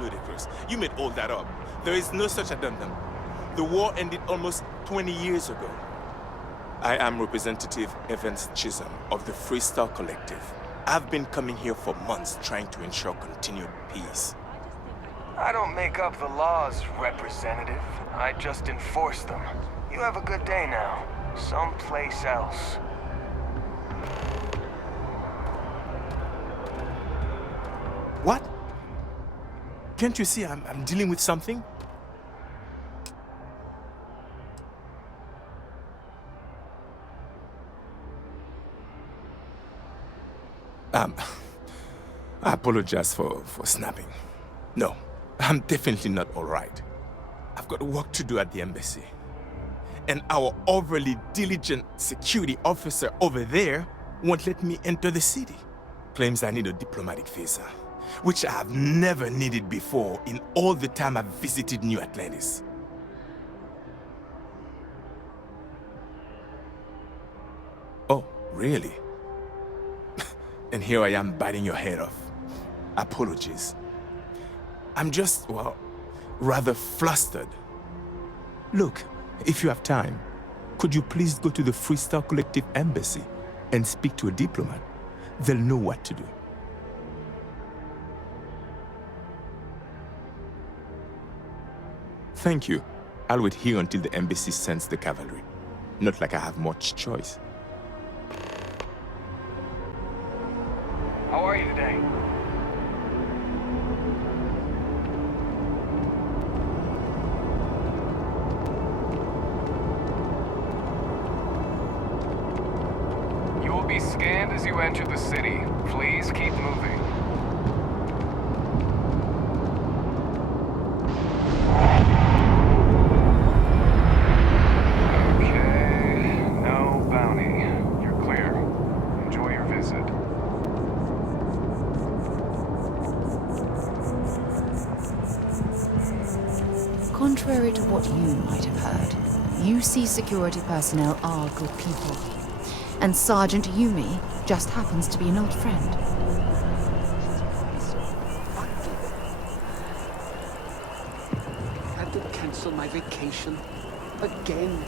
Ludicrous. You made all that up. There is no such addendum. The war ended almost 20 years ago. I am Representative Evans Chisholm of the Freestar Collective. I've been coming here for months trying to ensure continued peace. I don't make up the laws, Representative. I just enforce them. You have a good day now. Someplace else. What? Can't you see I'm dealing with something? I apologize for snapping. No, I'm definitely not all right. I've got work to do at the embassy. And our overly diligent security officer over there won't let me enter the city. Claims I need a diplomatic visa, which I have never needed before in all the time I've visited New Atlantis. Oh, really? And here I am biting your head off. Apologies. I'm just, well, rather flustered. Look, if you have time, could you please go to the Freestar Collective Embassy and speak to a diplomat? They'll know what to do. Thank you. I'll wait here until the embassy sends the cavalry. Not like I have much choice. How are you today? You will be scanned as you enter the city. Please keep moving. Okay, no bounty. You're clear. Enjoy your visit. Contrary to what you might have heard, UC security personnel are good people. And Sergeant Yumi just happens to be an old friend. Had to cancel my vacation. Again.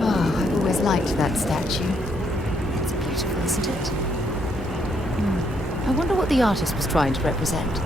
Oh, I've always liked that statue. It's beautiful, isn't it? I wonder what the artist was trying to represent.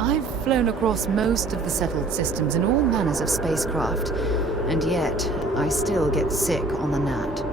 I've flown across most of the settled systems in all manners of spacecraft, and yet I still get sick on the gnat.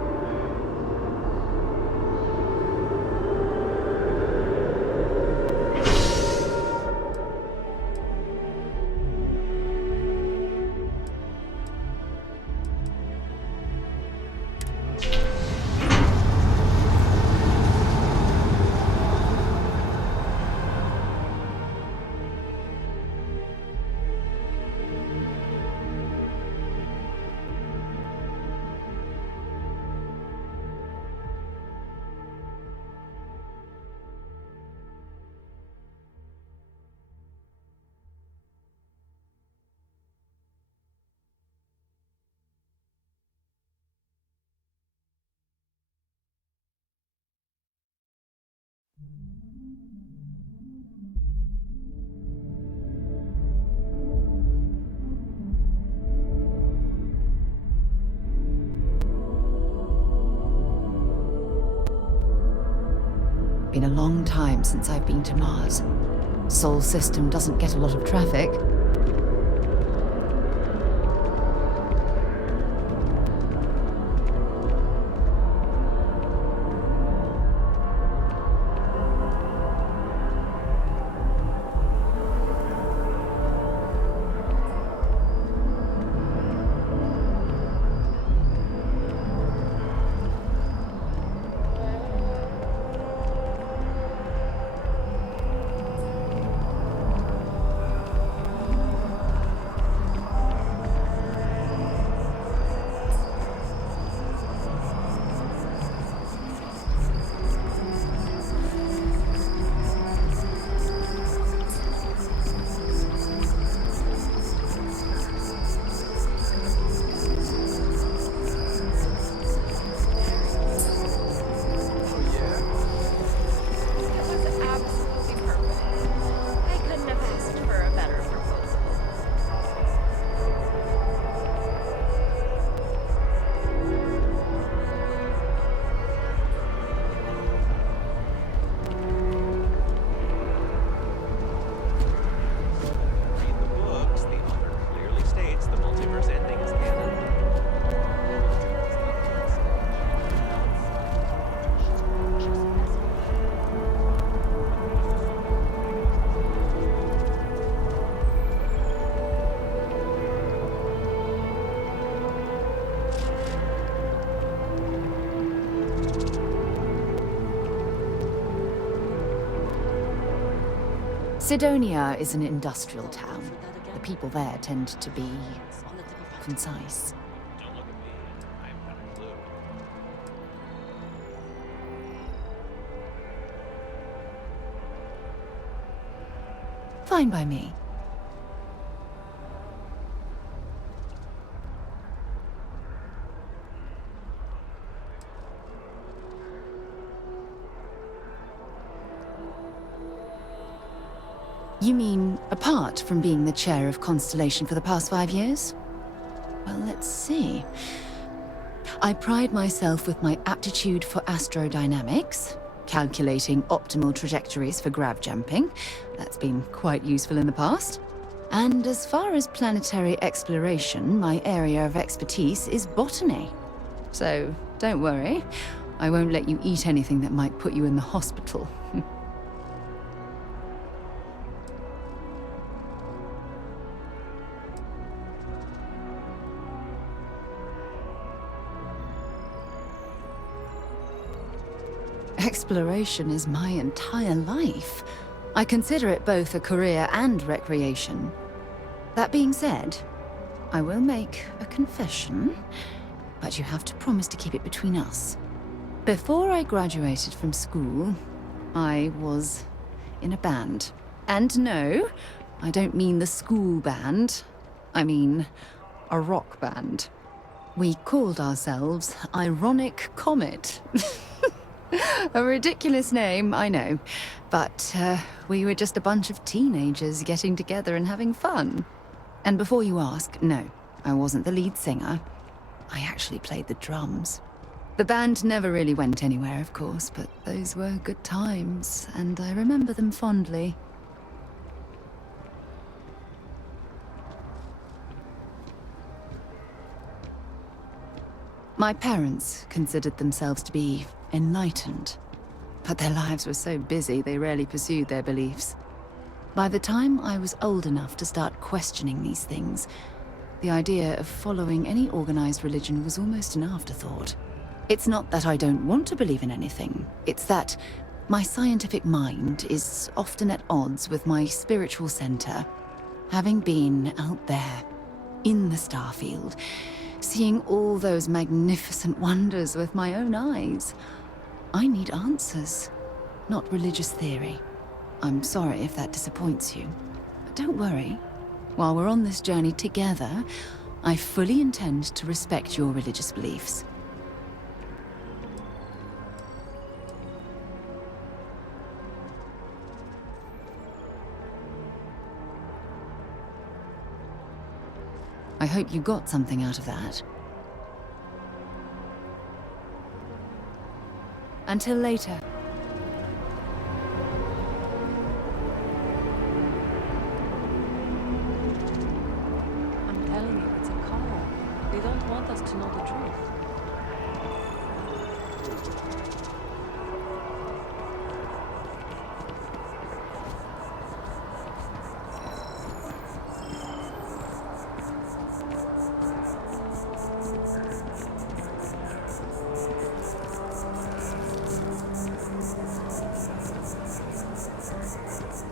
Been a long time since I've been to Mars. Sol system doesn't get a lot of traffic. Sidonia is an industrial town. The people there tend to be concise. Fine by me. You mean, apart from being the chair of Constellation for the past 5 years? Well, let's see. I pride myself with my aptitude for astrodynamics, calculating optimal trajectories for grav jumping. That's been quite useful in the past. And as far as planetary exploration, my area of expertise is botany. So, don't worry. I won't let you eat anything that might put you in the hospital. Exploration is my entire life. I consider it both a career and recreation. That being said, I will make a confession, but you have to promise to keep it between us. Before I graduated from school, I was in a band. And no, I don't mean the school band. I mean a rock band. We called ourselves Ironic Comet. A ridiculous name, I know. But we were just a bunch of teenagers getting together and having fun. And before you ask, no, I wasn't the lead singer. I actually played the drums. The band never really went anywhere, of course, but those were good times, and I remember them fondly. My parents considered themselves to be enlightened, but their lives were so busy they rarely pursued their beliefs. By the time I was old enough to start questioning these things, the idea of following any organized religion was almost an afterthought. It's not that I don't want to believe in anything, it's that my scientific mind is often at odds with my spiritual center. Having been out there, in the Starfield, seeing all those magnificent wonders with my own eyes, I need answers, not religious theory. I'm sorry if that disappoints you, but don't worry. While we're on this journey together, I fully intend to respect your religious beliefs. I hope you got something out of that. Until later. to know the truth.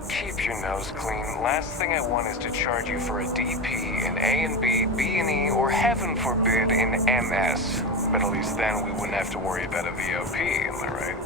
Keep your nose clean. Last thing I want is to charge you for a DP in A and B, B and E, or heaven forbid in MS. But at least then we wouldn't have to worry about a VOP, am I right?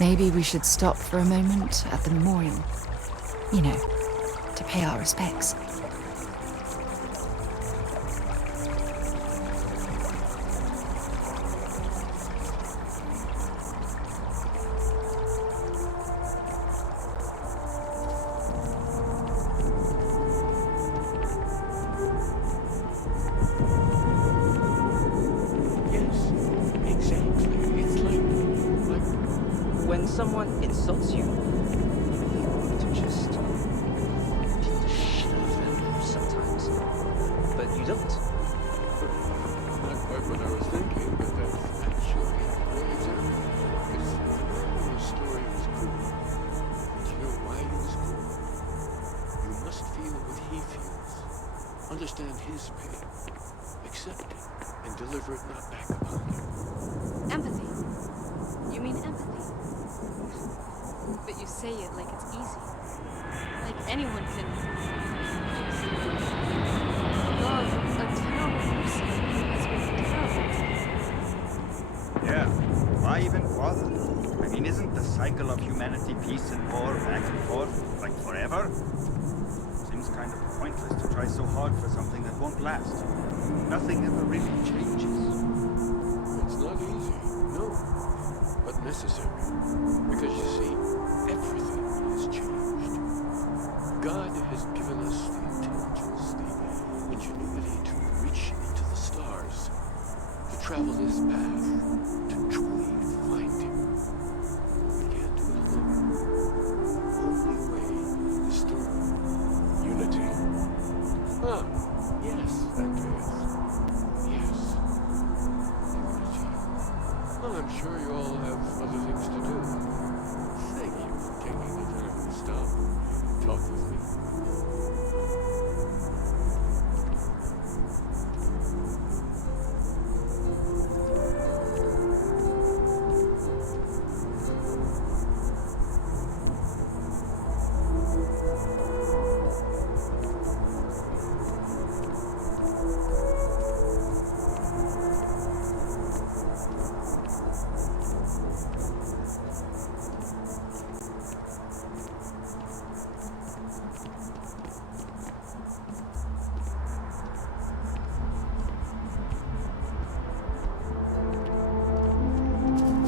Maybe we should stop for a moment at the memorial. You know, to pay our respects. When someone insults you, you want to just beat the shit out of them sometimes. But you don't. Not quite what I was thinking, but that's actually what it's in. The story was cool. But you know why it was cool? You must feel what he feels. Understand his pain. Accept it and deliver it not back upon you. Empathy. You mean empathy? But you say it like it's easy. Like anyone can love a terrible person who has been terrible. Yeah, why even bother? I mean, isn't the cycle of humanity peace and war back and forth, like forever? Seems kind of pointless to try so hard for something that won't last. Nothing ever really changes. It's not easy, no, but necessary. Because you see, everything has changed. God has given us the intelligence, the ingenuity to reach into the stars, to travel his path, to truly find him. We can't do it alone. The only way is through unity. Ah, yes, Andreas. Yes. Unity. Well, I'm sure you all have other things to do. Thank you for taking the time to stop and talk with me.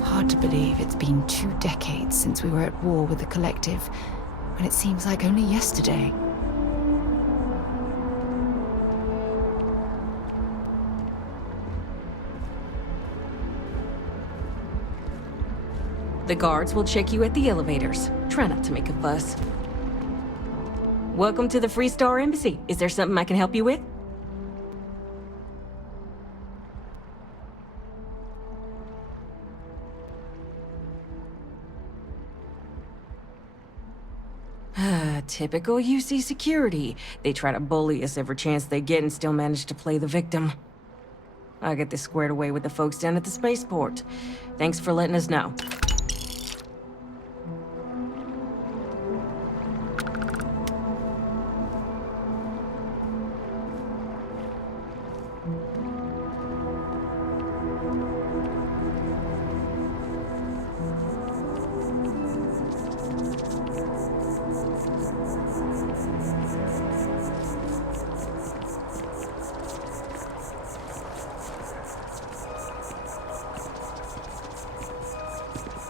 Hard to believe it's been 2 decades since we were at war with the Collective, when it seems like only yesterday. The guards will check you at the elevators. Try not to make a fuss. Welcome to the Freestar Embassy. Is there something I can help you with? Typical UC security. They try to bully us every chance they get and still manage to play the victim. I'll get this squared away with the folks down at the spaceport. Thanks for letting us know.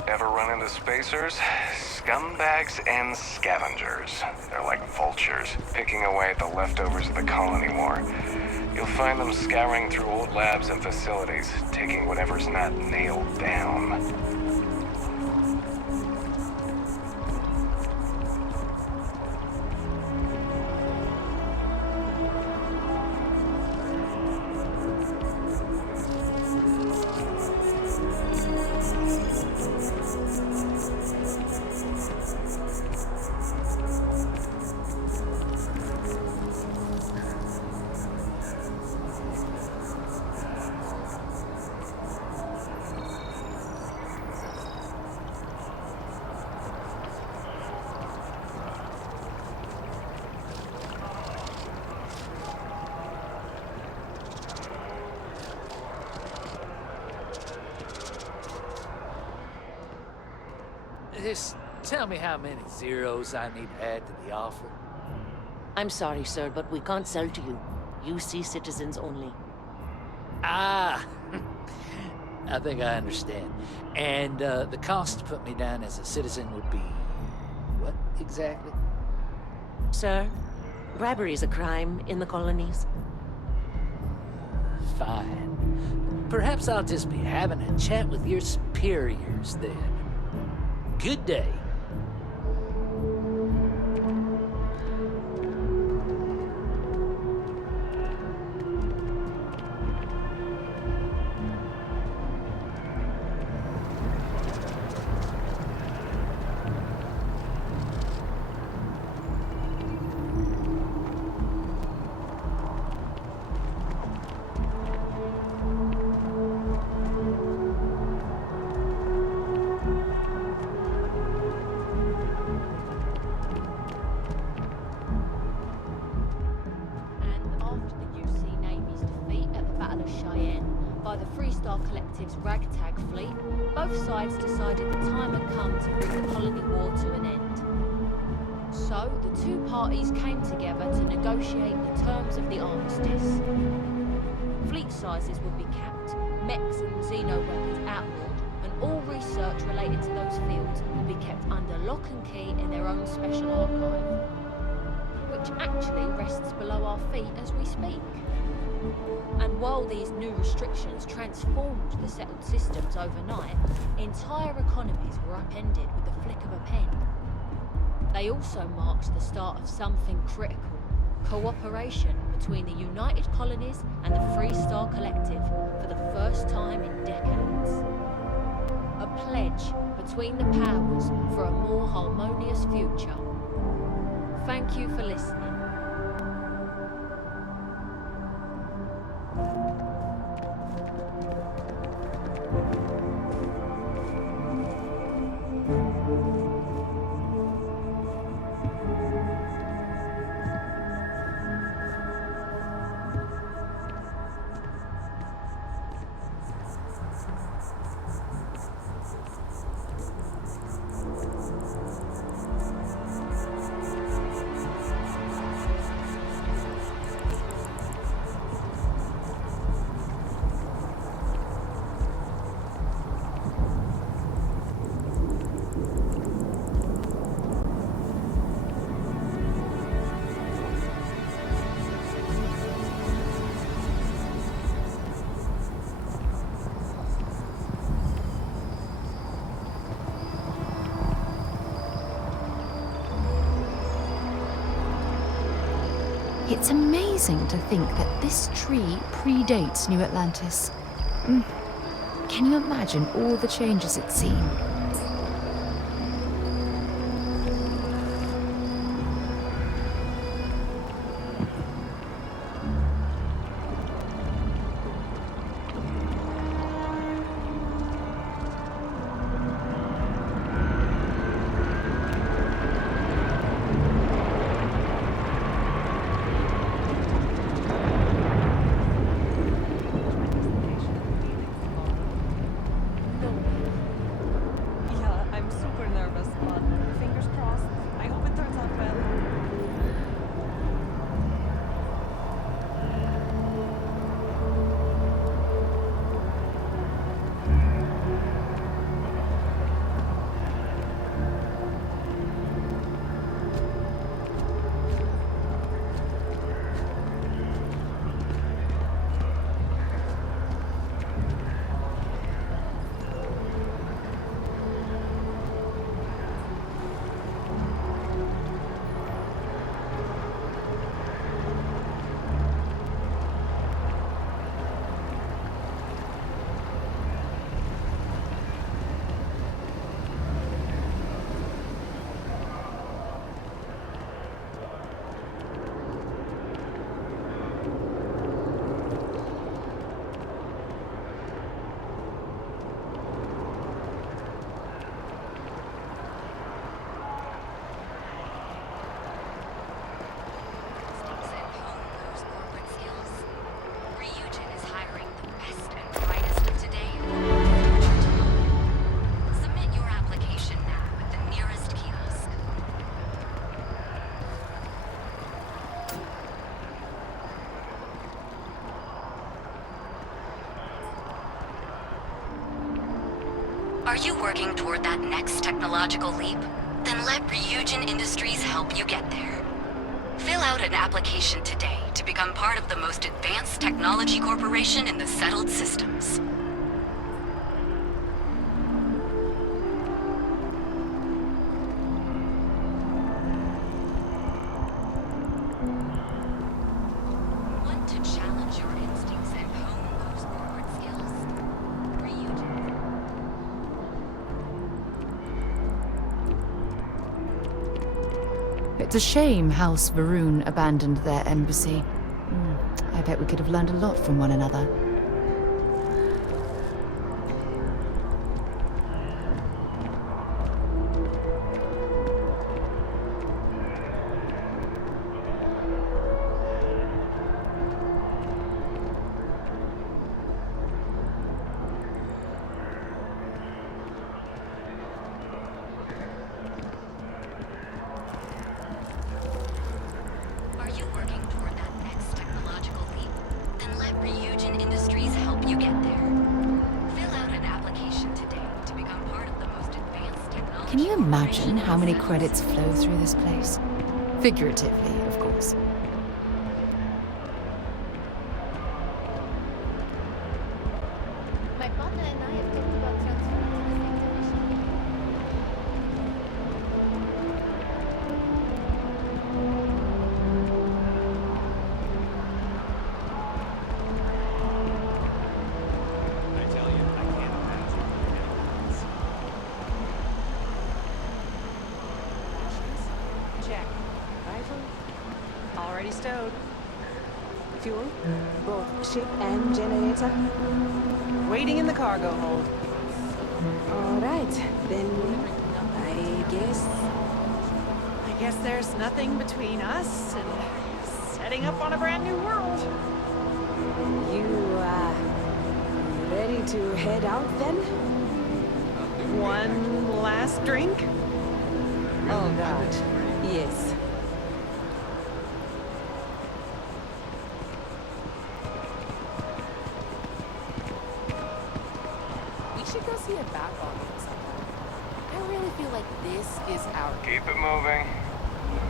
Ever run into spacers? Scumbags and scavengers. They're like vultures, picking away at the leftovers of the colony war. You'll find them scouring through old labs and facilities, taking whatever's not nailed down. Just tell me how many zeros I need to add to the offer. I'm sorry, sir, but we can't sell to you. UC citizens only. Ah, I think I understand. And the cost to put me down as a citizen would be what exactly? Sir, bribery is a crime in the colonies. Fine. Perhaps I'll just be having a chat with your superiors then. Good day. Ragtag fleet, both sides decided the time had come to bring the colony war to an end. So, the two parties came together to negotiate the terms of the armistice. Fleet sizes would be capped, mechs and xeno weapons outlawed, and all research related to those fields would be kept under lock and key in their own special archive, which actually rests below our feet as we speak. And while these new restrictions transformed the settled systems overnight, entire economies were upended with the flick of a pen. They also marked the start of something critical: cooperation between the United Colonies and the Free Star Collective for the first time in decades. A pledge between the powers for a more harmonious future. Thank you for listening. It's amazing to think that this tree predates New Atlantis. Can you imagine all the changes it's seen? Are you working toward that next technological leap? Then let Ryujin Industries help you get there. Fill out an application today to become part of the most advanced technology corporation in the settled systems. Want to challenge your instincts and hone those corporate skills? Ryujin. It's a shame House Va'ruun abandoned their embassy. I bet we could have learned a lot from one another. Are you working toward that next technological leap? Then let Ryujin Industries help you get there. Fill out an application today to become part of the most advanced technology. Can you imagine how many credits flow through this place? Figuratively, of course. My partner and I have talked about transferring to the same division. I tell you, I can't imagine anything else. Check. Rifle. Already stowed. Fuel. Both ship and generator. Waiting in the cargo hold. Alright, then I guess there's nothing between us and setting up on a brand new world. You, ready to head out then? One last drink? Oh God, yes. We should go see a bat volume sometime. I really feel like this is our... Keep it moving.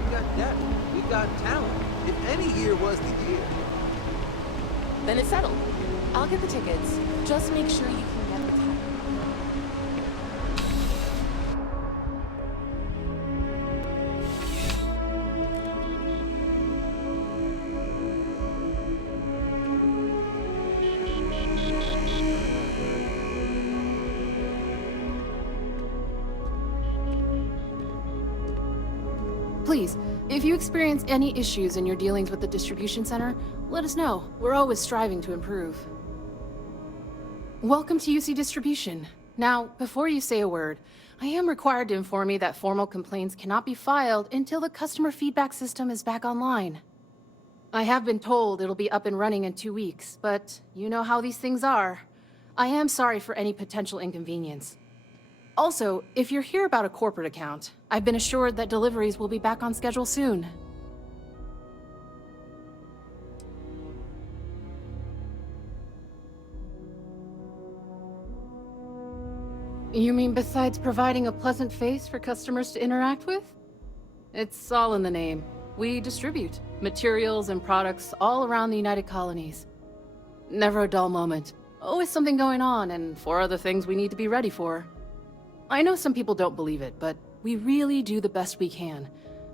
We got depth. We got talent. If any year was the year. Then it's settled. I'll get the tickets. Just make sure you can get the time. Please, if you experience any issues in your dealings with the distribution center, let us know. We're always striving to improve. Welcome to UC Distribution. Now, before you say a word, I am required to inform you that formal complaints cannot be filed until the customer feedback system is back online. I have been told it'll be up and running in 2 weeks, but you know how these things are. I am sorry for any potential inconvenience. Also, if you're here about a corporate account, I've been assured that deliveries will be back on schedule soon. You mean besides providing a pleasant face for customers to interact with? It's all in the name. We distribute materials and products all around the United Colonies. Never a dull moment. Always something going on and 4 other things we need to be ready for. I know some people don't believe it, but we really do the best we can.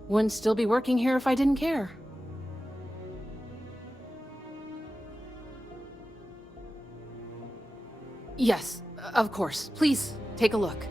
Wouldn't still be working here if I didn't care. Yes, of course. Please, take a look.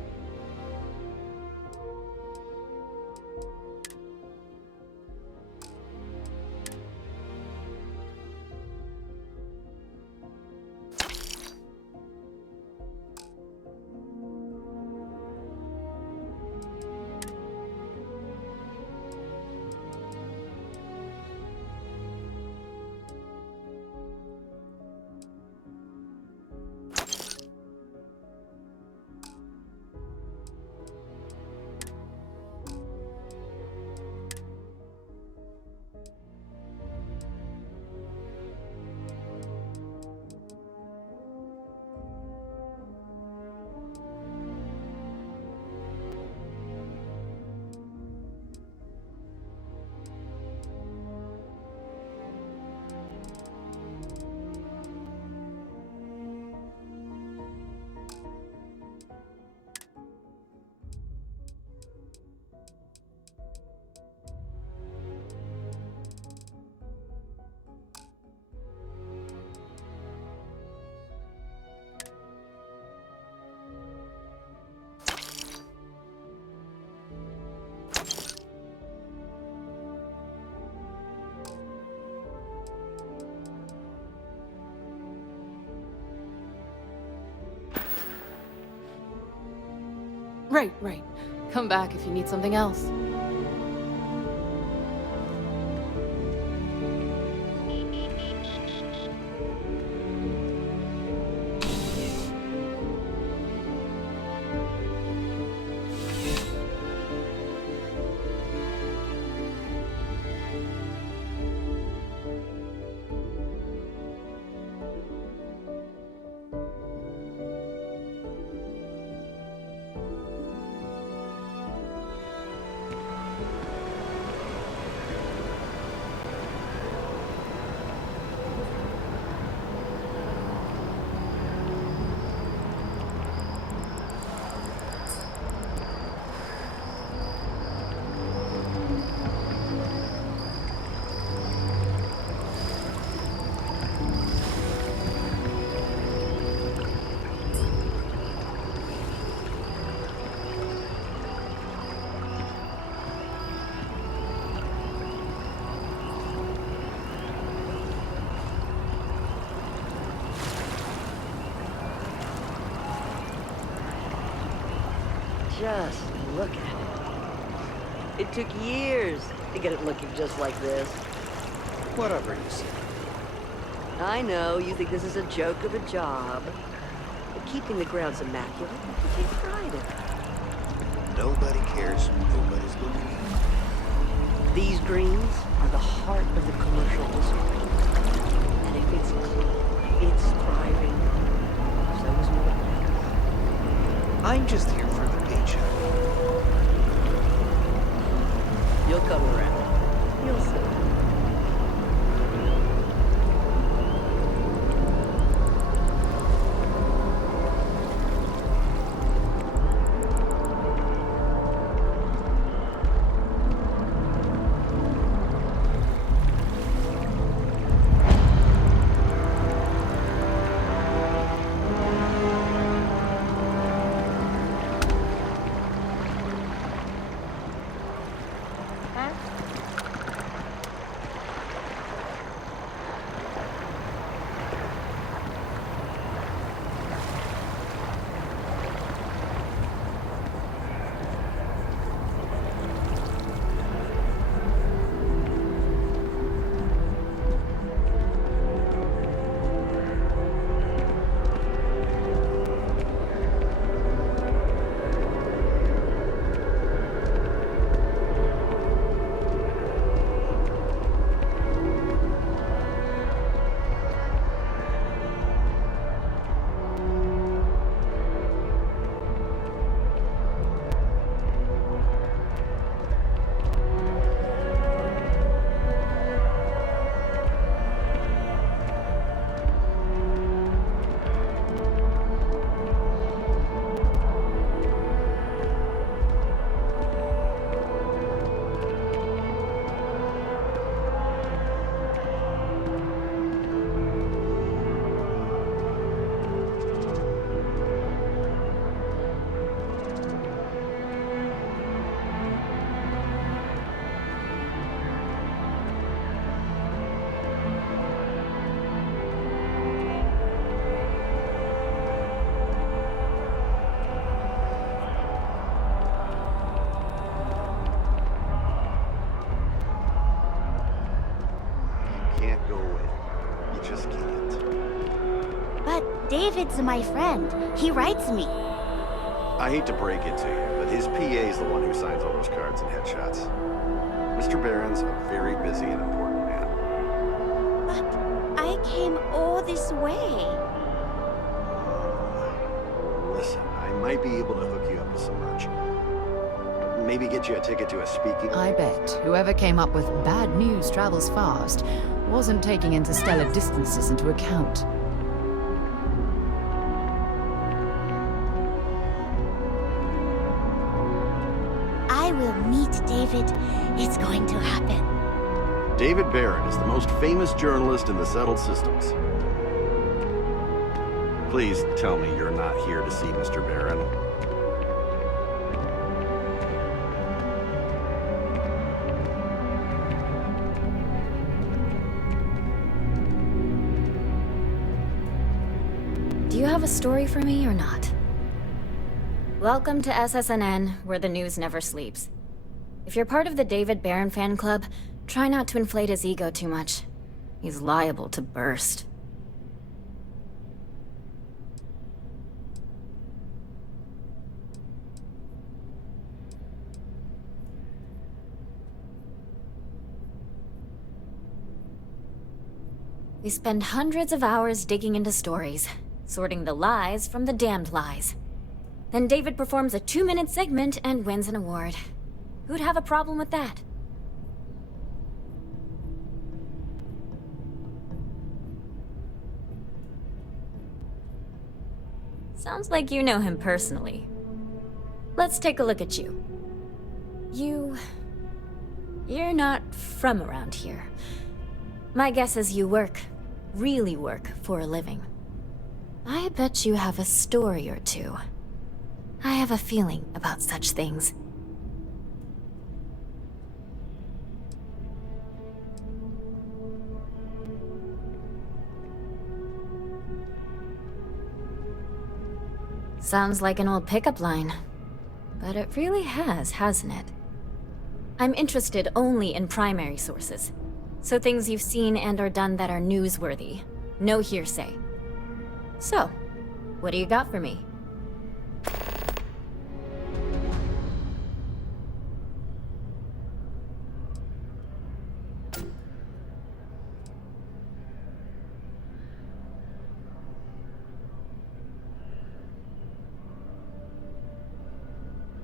Right. Come back if you need something else. Just look at it. It took years to get it looking just like this. Whatever you say. I know you think this is a joke of a job, but keeping the grounds immaculate, you take pride in it. Nobody cares. Nobody's looking. These greens are the heart of the commercial district. And if it's clean, it's thriving. So is North. I'm just here for the paycheck. You'll come around. You'll see. David's my friend. He writes me. I hate to break it to you, but his PA is the one who signs all those cards and headshots. Mr. Barron's a very busy and important man. But I came all this way. Listen, I might be able to hook you up with some merch. Maybe get you a ticket to a speaking... I bet whoever came up with bad news travels fast wasn't taking interstellar distances into account. I will meet David. It's going to happen. David Barron is the most famous journalist in the settled systems. Please tell me you're not here to see Mr. Barron. Do you have a story for me or not? Welcome to SSNN, where the news never sleeps. If you're part of the David Barron fan club, try not to inflate his ego too much. He's liable to burst. We spend hundreds of hours digging into stories, sorting the lies from the damned lies. Then David performs a 2-minute segment and wins an award. Who'd have a problem with that? Sounds like you know him personally. Let's take a look at you. You're not from around here. My guess is you really work for a living. I bet you have a story or two. I have a feeling about such things. Sounds like an old pickup line. But it really has, hasn't it? I'm interested only in primary sources. So things you've seen and or done that are newsworthy. No hearsay. So, what do you got for me?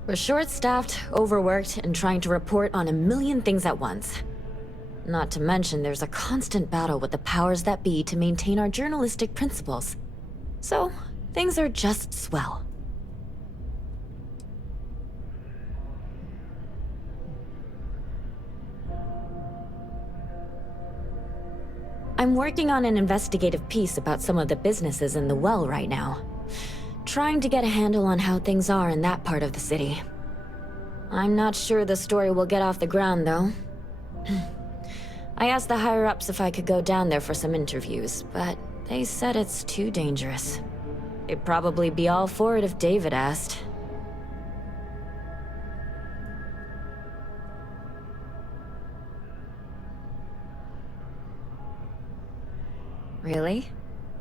We're short-staffed, overworked, and trying to report on a million things at once. Not to mention, there's a constant battle with the powers that be to maintain our journalistic principles. So, things are just swell. I'm working on an investigative piece about some of the businesses in the well right now. Trying to get a handle on how things are in that part of the city. I'm not sure the story will get off the ground, though. I asked the higher-ups if I could go down there for some interviews, but they said it's too dangerous. They'd probably be all for it if David asked. Really?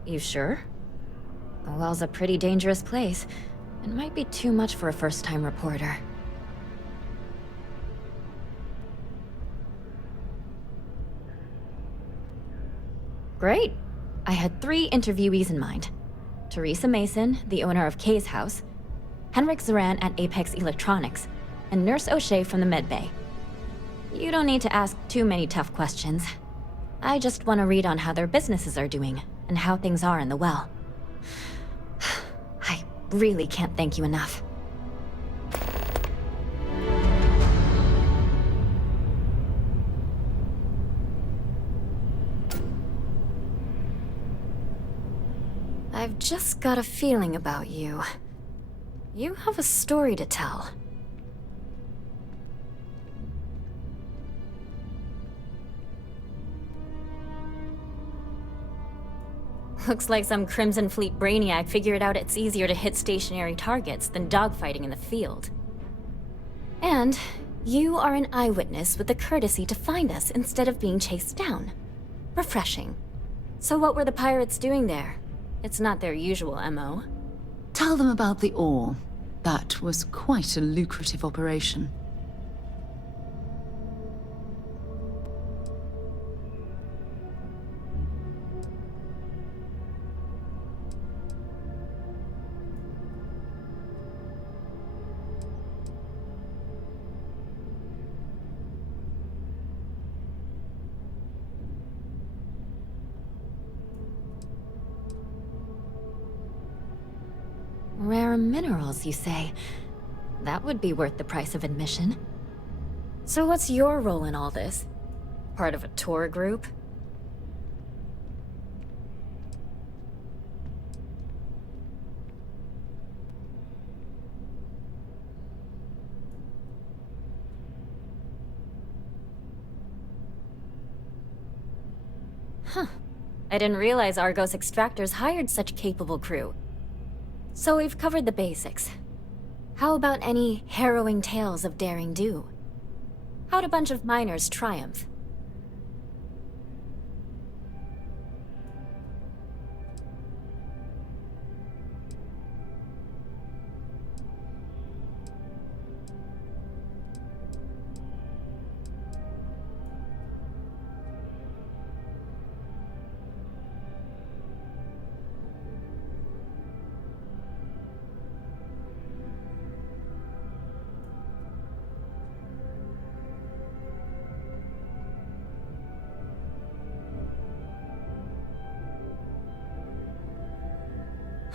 You sure? The well's a pretty dangerous place. It might be too much for a first-time reporter. Great. I had 3 interviewees in mind. Teresa Mason, the owner of Kay's house, Henrik Zaran at Apex Electronics, and Nurse O'Shea from the medbay. You don't need to ask too many tough questions. I just want to read on how their businesses are doing, and how things are in the well. I really can't thank you enough. I've just got a feeling about you. You have a story to tell. Looks like some Crimson Fleet brainiac figured out it's easier to hit stationary targets than dogfighting in the field. And you are an eyewitness with the courtesy to find us instead of being chased down. Refreshing. So what were the pirates doing there? It's not their usual MO. Tell them about the ore. That was quite a lucrative operation. Rare minerals, you say? That would be worth the price of admission. So what's your role in all this? Part of a tour group? Huh. I didn't realize Argos Extractors hired such capable crew. So we've covered the basics. How about any harrowing tales of daring do? How'd a bunch of miners triumph?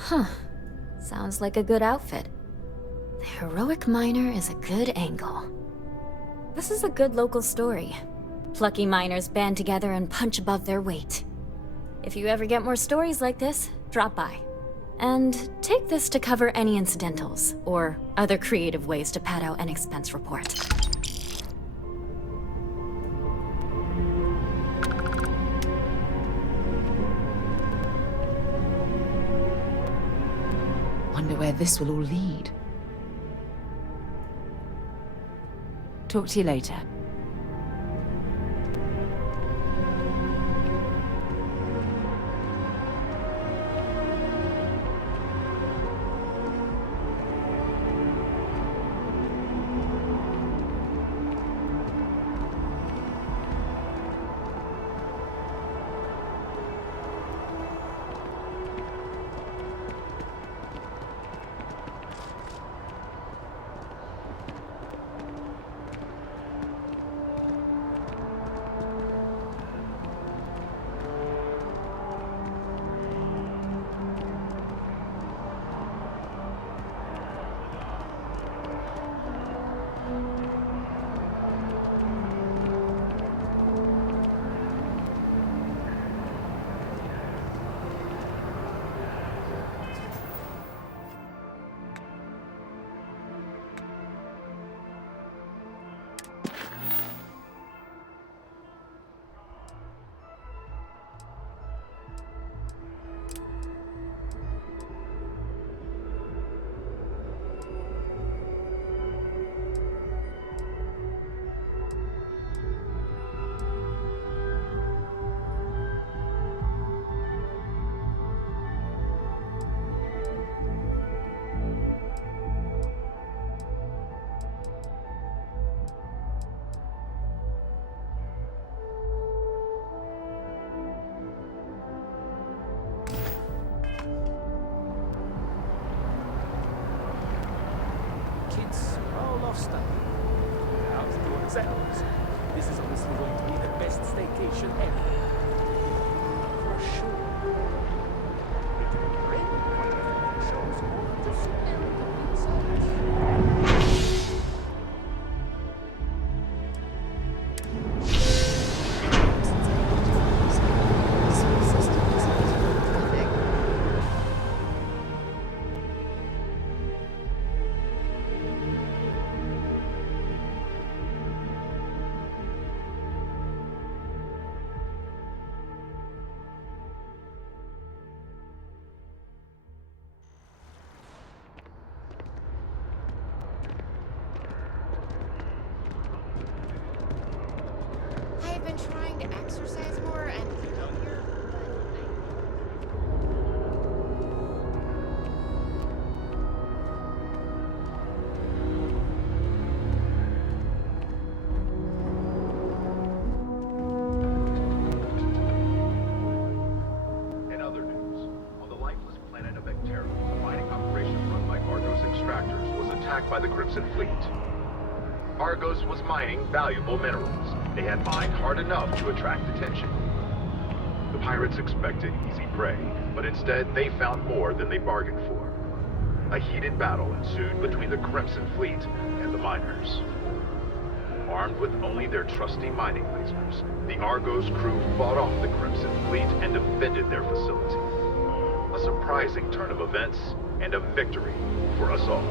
Huh. Sounds like a good outfit. The heroic miner is a good angle. This is a good local story. Plucky miners band together and punch above their weight. If you ever get more stories like this, drop by. And take this to cover any incidentals, or other creative ways to pad out an expense report. Wonder where this will all lead. Talk to you later. Kids are all off study. Outdoor themselves. This is honestly going to be the best staycation ever. For sure. Shows more to smell the insides. I've been trying to exercise more and healthier, In other news, on the lifeless planet of Vectera, a mining operation run by Argos extractors was attacked by the Crimson Fleet. Argos was mining valuable minerals. They had mined hard enough to attract attention. The pirates expected easy prey, but instead they found more than they bargained for. A heated battle ensued between the Crimson Fleet and the miners. Armed with only their trusty mining lasers, the Argos crew fought off the Crimson Fleet and defended their facility. A surprising turn of events and a victory for us all.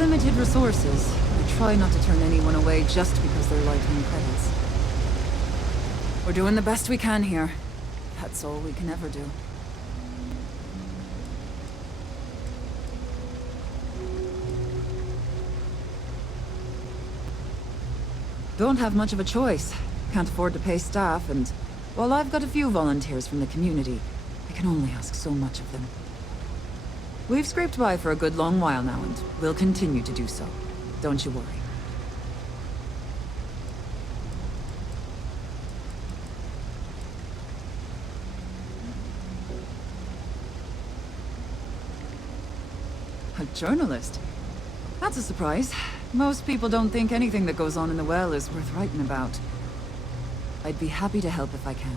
limited resources, I try not to turn anyone away just because they're light on credits. We're doing the best we can here. That's all we can ever do. Don't have much of a choice. Can't afford to pay staff, and while I've got a few volunteers from the community, I can only ask so much of them. We've scraped by for a good long while now, and we'll continue to do so. Don't you worry. A journalist? That's a surprise. Most people don't think anything that goes on in the well is worth writing about. I'd be happy to help if I can.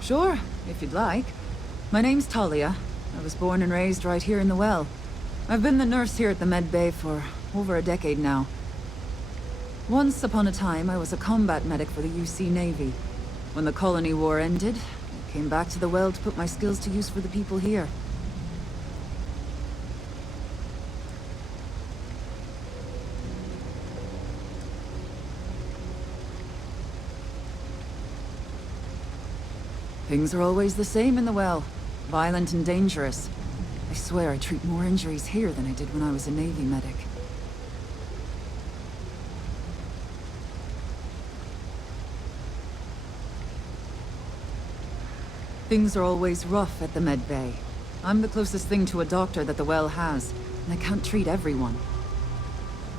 Sure, if you'd like. My name's Talia. I was born and raised right here in the well. I've been the nurse here at the med bay for over a decade now. Once upon a time, I was a combat medic for the UC Navy. When the colony war ended, I came back to the well to put my skills to use for the people here. Things are always the same in the well. Violent and dangerous. I swear I treat more injuries here than I did when I was a Navy medic. Things are always rough at the med bay. I'm the closest thing to a doctor that the well has, and I can't treat everyone.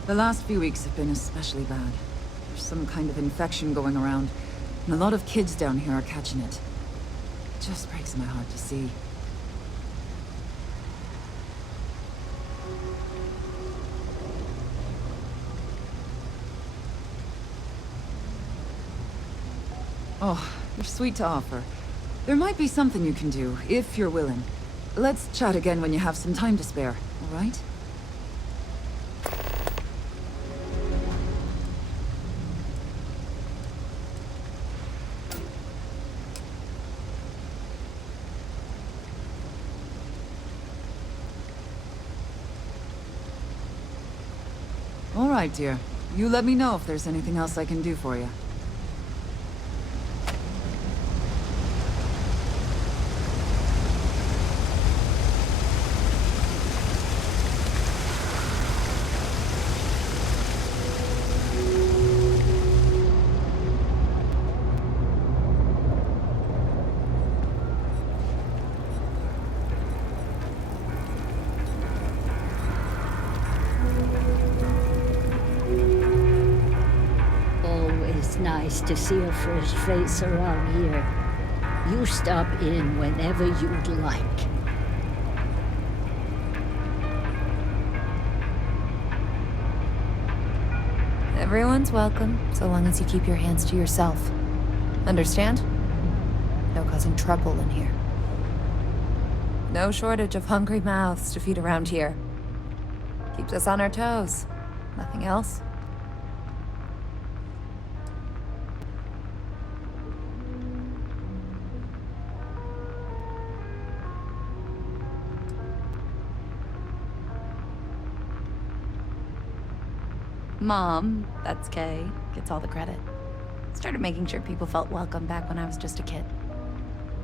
The last few weeks have been especially bad. There's some kind of infection going around, and a lot of kids down here are catching it. It just breaks my heart to see. Oh, you're sweet to offer. There might be something you can do, if you're willing. Let's chat again when you have some time to spare, all right? All right, dear. You let me know if there's anything else I can do for you. Nice to see a fresh face around here. You stop in whenever you'd like. Everyone's welcome, so long as you keep your hands to yourself. Understand? No causing trouble in here. No shortage of hungry mouths to feed around here. Keeps us on our toes. Nothing else. Mom, that's Kay, gets all the credit. Started making sure people felt welcome back when I was just a kid.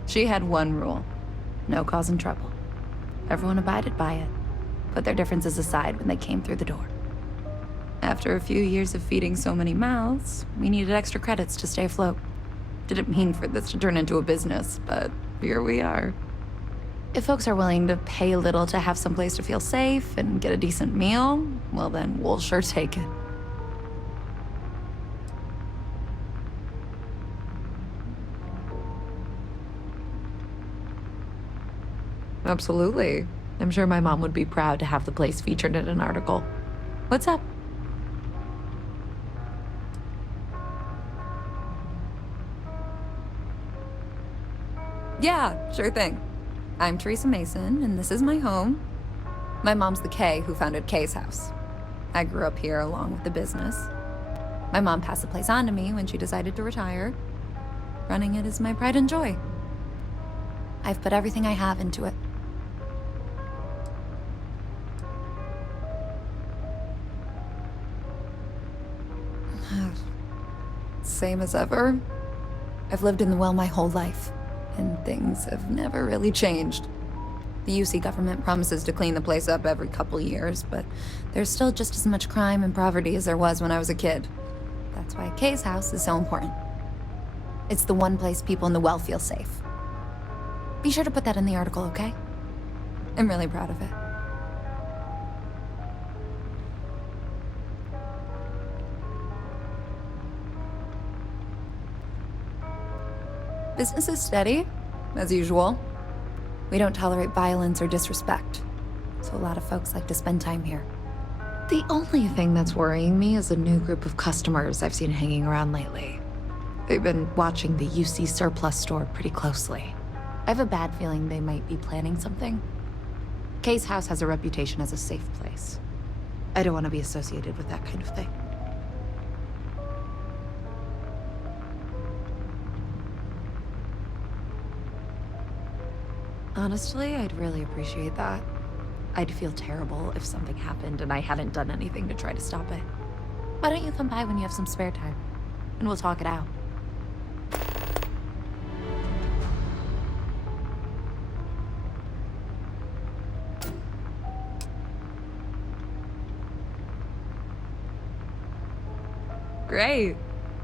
She had one rule: no causing trouble. Everyone abided by it, put their differences aside when they came through the door. After a few years of feeding so many mouths, we needed extra credits to stay afloat. Didn't mean for this to turn into a business, but here we are. If folks are willing to pay a little to have someplace to feel safe and get a decent meal, well then, we'll sure take it. Absolutely. I'm sure my mom would be proud to have the place featured in an article. What's up? Yeah, sure thing. I'm Teresa Mason, and this is my home. My mom's the Kay who founded Kay's house. I grew up here along with the business. My mom passed the place on to me when she decided to retire. Running it is my pride and joy. I've put everything I have into it. Same as ever. I've lived in the well my whole life, and things have never really changed. The UC government promises to clean the place up every couple years, but there's still just as much crime and poverty as there was when I was a kid. That's why Kay's house is so important. It's the one place people in the well feel safe. Be sure to put that in the article, okay? I'm really proud of it. Business is steady, as usual. We don't tolerate violence or disrespect, so a lot of folks like to spend time here. The only thing that's worrying me is a new group of customers I've seen hanging around lately. They've been watching the UC surplus store pretty closely. I have a bad feeling they might be planning something. Kay's house has a reputation as a safe place. I don't want to be associated with that kind of thing. Honestly, I'd really appreciate that. I'd feel terrible if something happened and I hadn't done anything to try to stop it. Why don't you come by when you have some spare time? And we'll talk it out. Great.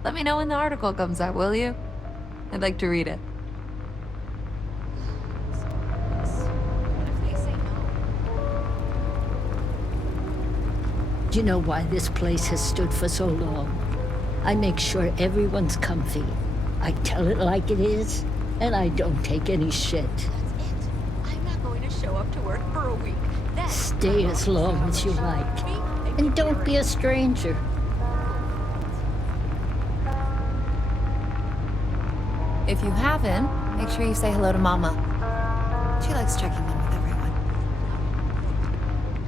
Let me know when the article comes out, will you? I'd like to read it. Do you know why this place has stood for so long? I make sure everyone's comfy. I tell it like it is, and I don't take any shit. I'm not going to show up to work for a week. Stay as long as you like. And don't be a stranger. If you haven't, make sure you say hello to Mama. She likes checking in with everyone.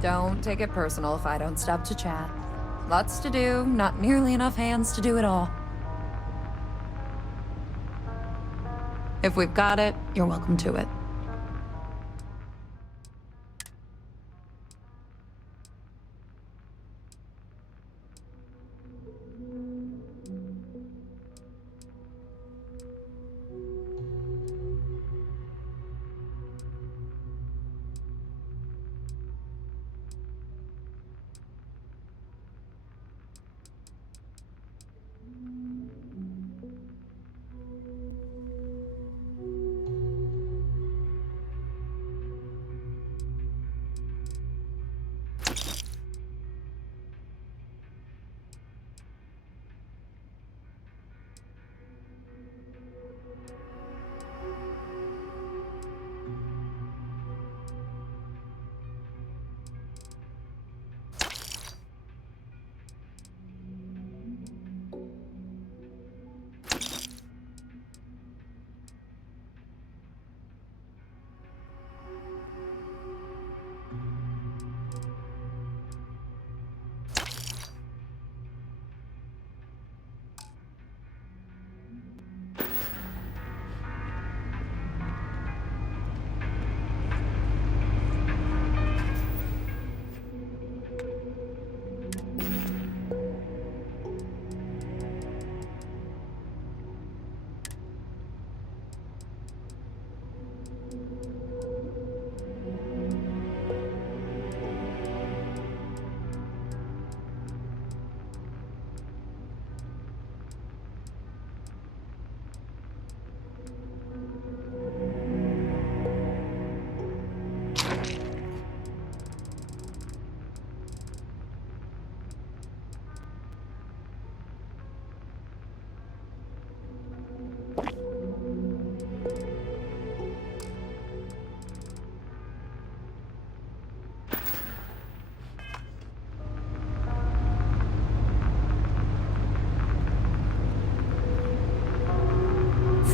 Don't take it personal if I don't stop to chat. Lots to do, not nearly enough hands to do it all. If we've got it, you're welcome to it.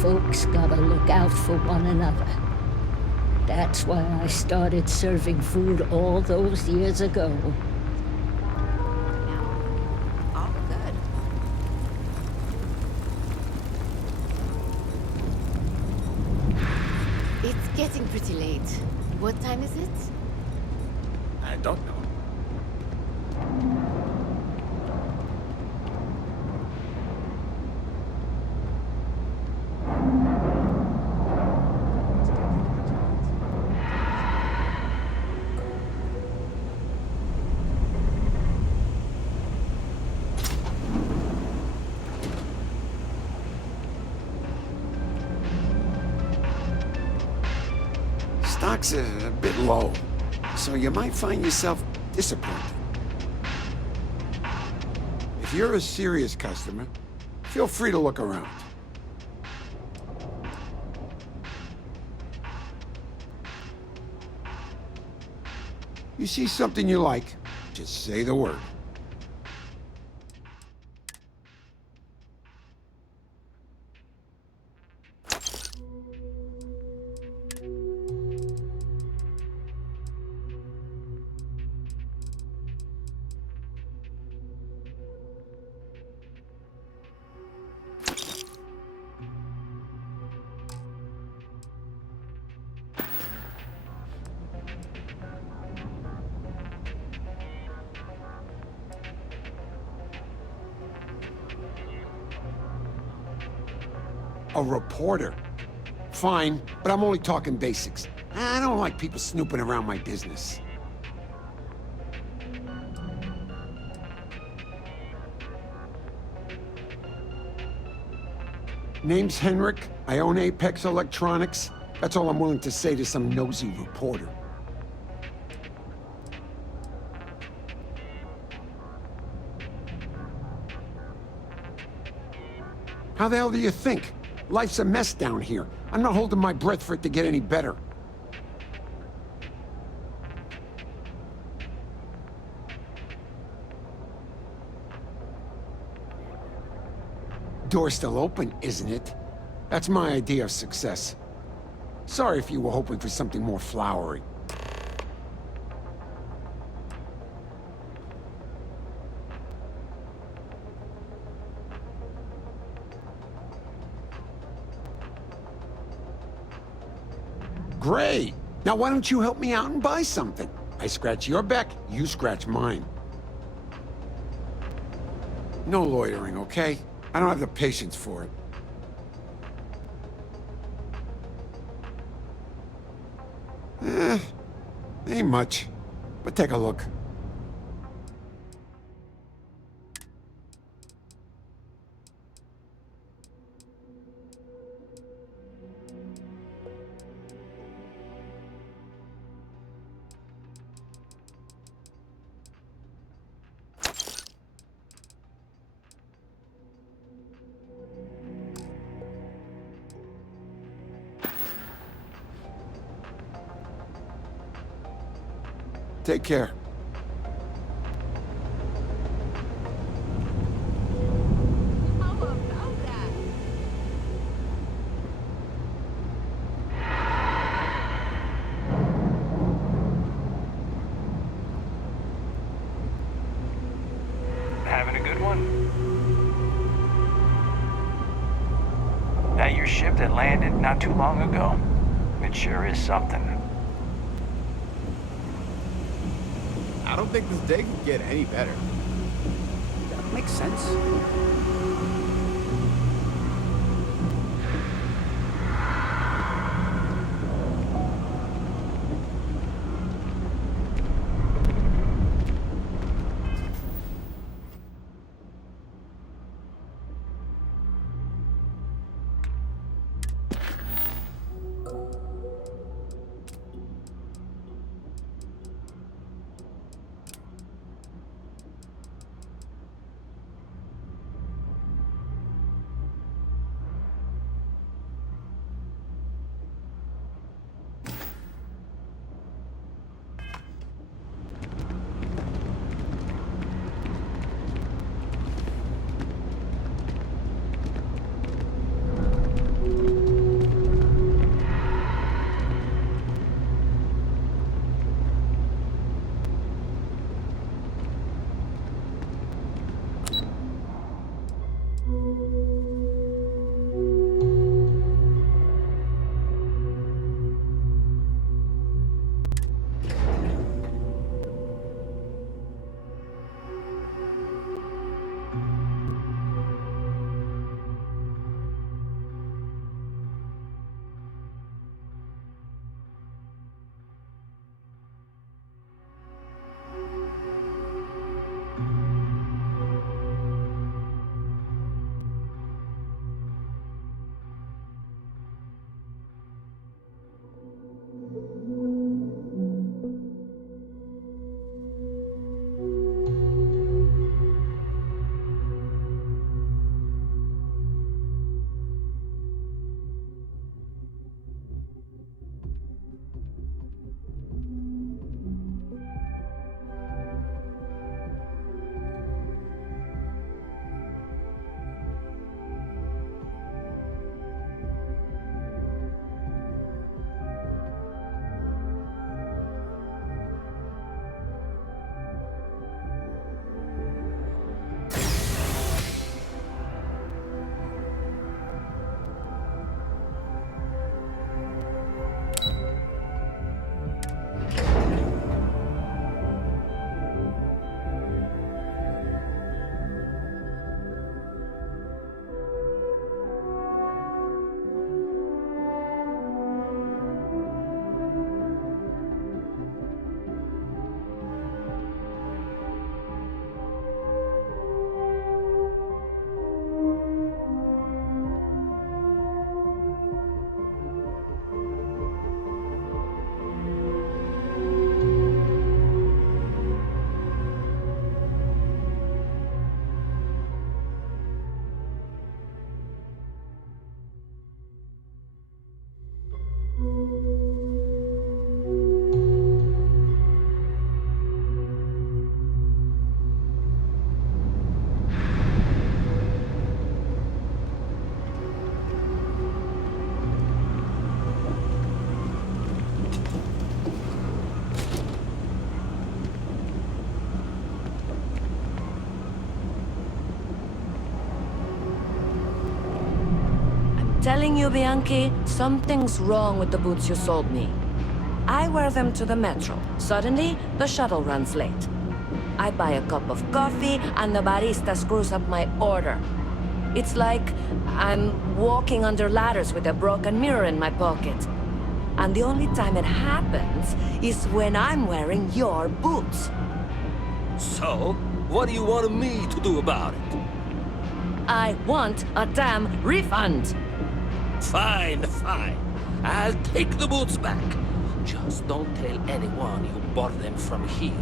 Folks gotta look out for one another. That's why I started serving food all those years ago. It's getting pretty late. What time is it? I don't know. Stock's a bit low, so you might find yourself disappointed. If you're a serious customer, feel free to look around. You see something you like, just say the word. A reporter. Fine, but I'm only talking basics. I don't like people snooping around my business. Name's Henrik. I own Apex Electronics. That's all I'm willing to say to some nosy reporter. How the hell do you think? Life's a mess down here. I'm not holding my breath for it to get any better. Door's still open, isn't it? That's my idea of success. Sorry if you were hoping for something more flowery. Great! Now why don't you help me out and buy something? I scratch your back, you scratch mine. No loitering, okay? I don't have the patience for it. Ain't much, but take a look. Take care. Having a good one? That your ship that landed not too long ago. It sure is something. I don't think this day could get any better. That makes sense. telling you, Bianchi, something's wrong with the boots you sold me. I wear them to the metro. Suddenly, the shuttle runs late. I buy a cup of coffee, and the barista screws up my order. It's like I'm walking under ladders with a broken mirror in my pocket. And the only time it happens is when I'm wearing your boots. So, what do you want me to do about it? I want a damn refund! Fine, fine. I'll take the boots back. Just don't tell anyone you bought them from here.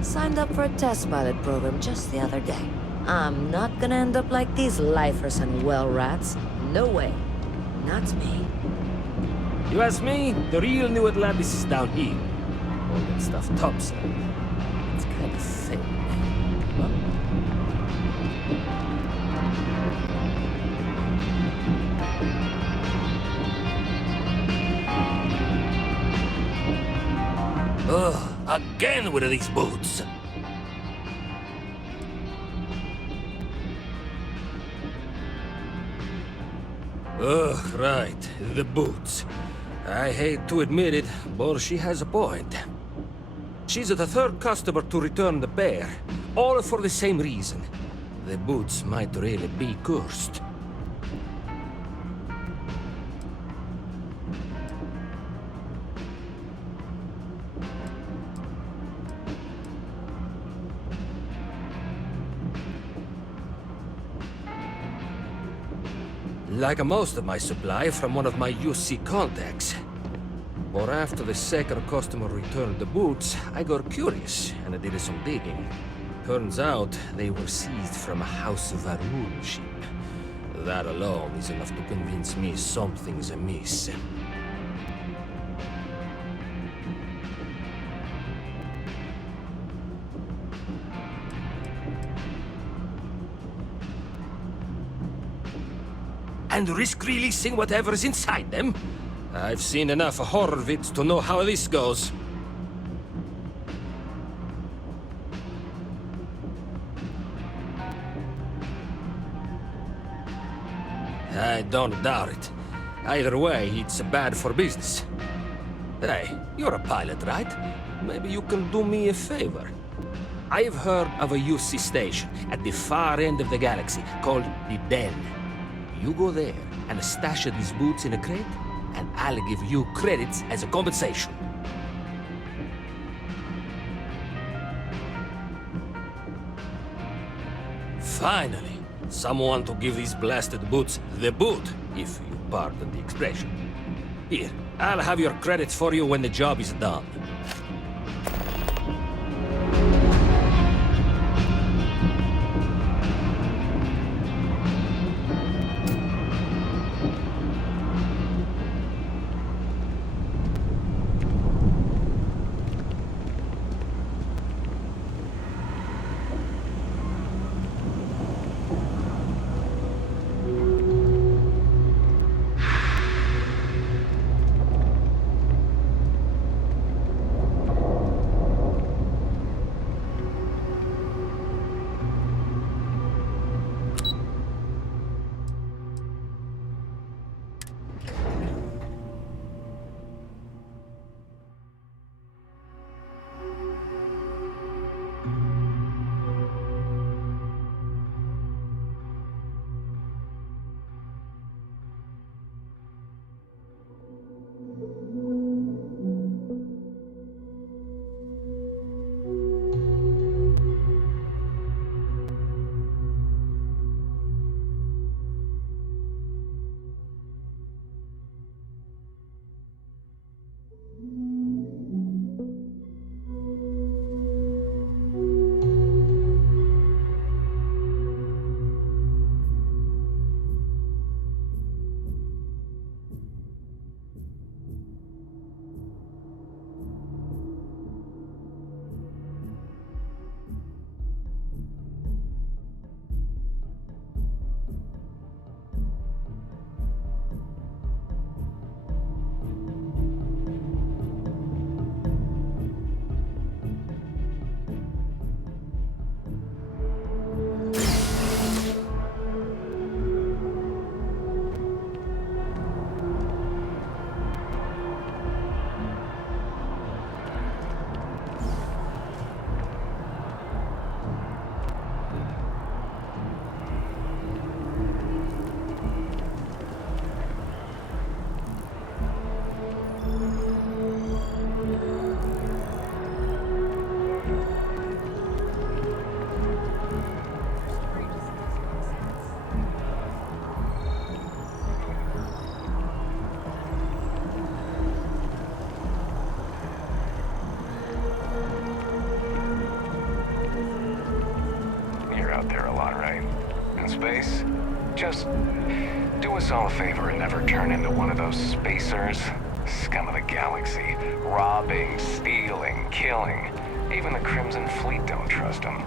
Signed up for a test pilot program just the other day. I'm not gonna end up like these lifers and well rats. No way. Not me. You ask me, the real new Atlantis is down here. All that stuff topside. It's kind of fake. Huh? Ugh, again with these boots. Ugh, right, the boots. I hate to admit it, but she has a point. She's the third customer to return the pair, all for the same reason. The boots might really be cursed. Like most of my supply from one of my UC contacts. But after the second customer returned the boots, I got curious and I did some digging. Turns out they were seized from a House Va'ruun ship. That alone is enough to convince me something's amiss. And risk releasing whatever's inside them? I've seen enough horror vids to know how this goes. I don't doubt it. Either way, it's bad for business. Hey, you're a pilot, right? Maybe you can do me a favor. I've heard of a UC station at the far end of the galaxy called the Den. You go there and stash these boots in a crate, and I'll give you credits as a compensation. Finally, someone to give these blasted boots the boot, if you pardon the expression. Here, I'll have your credits for you when the job is done. Just do us all a favor and never turn into one of those spacers. Scum of the galaxy. Robbing, stealing, killing. Even the Crimson Fleet don't trust them.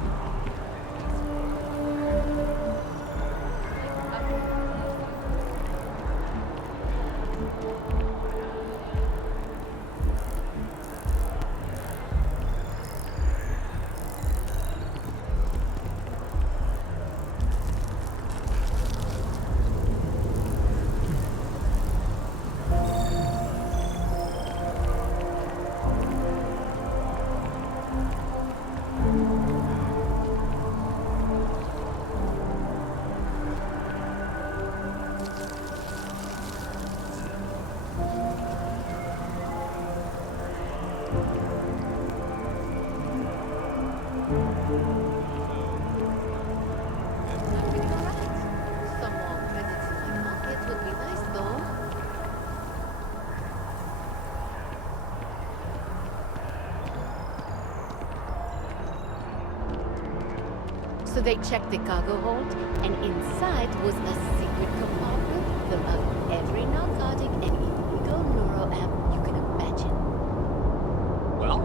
So they checked the cargo hold, and inside was a secret compartment full of every narcotic and illegal neuroamp you can imagine. Well,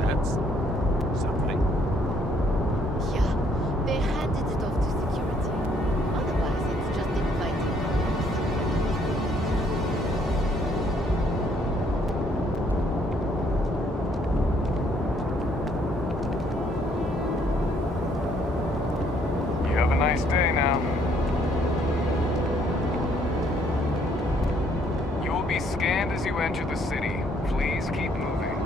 that's something. Yeah, they handed it off to security. Otherwise, it's just inviting problems. Have a nice day now. You will be scanned as you enter the city. Please keep moving.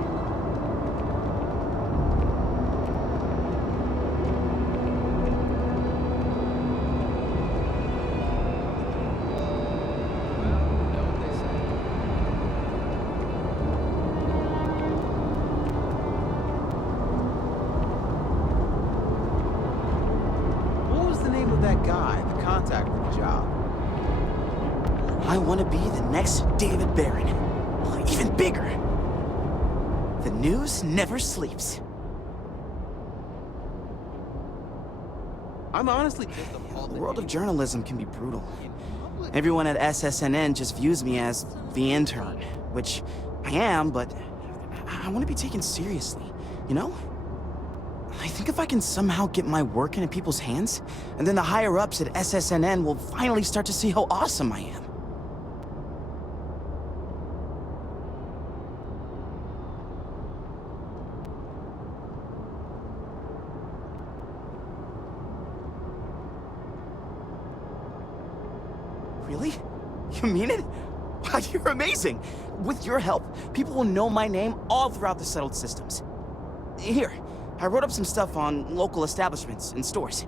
What was the name of that guy, the contact for the job? I want to be the next David Barron. Even bigger. The news never sleeps. I'm honestly The world of journalism can be brutal. Everyone at SSNN just views me as the intern, which I am, but I want to be taken seriously, you know? I think if I can somehow get my work into people's hands, and then the higher-ups at SSNN will finally start to see how awesome I am. Really? You mean it? Wow, you're amazing! With your help, people will know my name all throughout the settled systems. Here, I wrote up some stuff on local establishments and stores.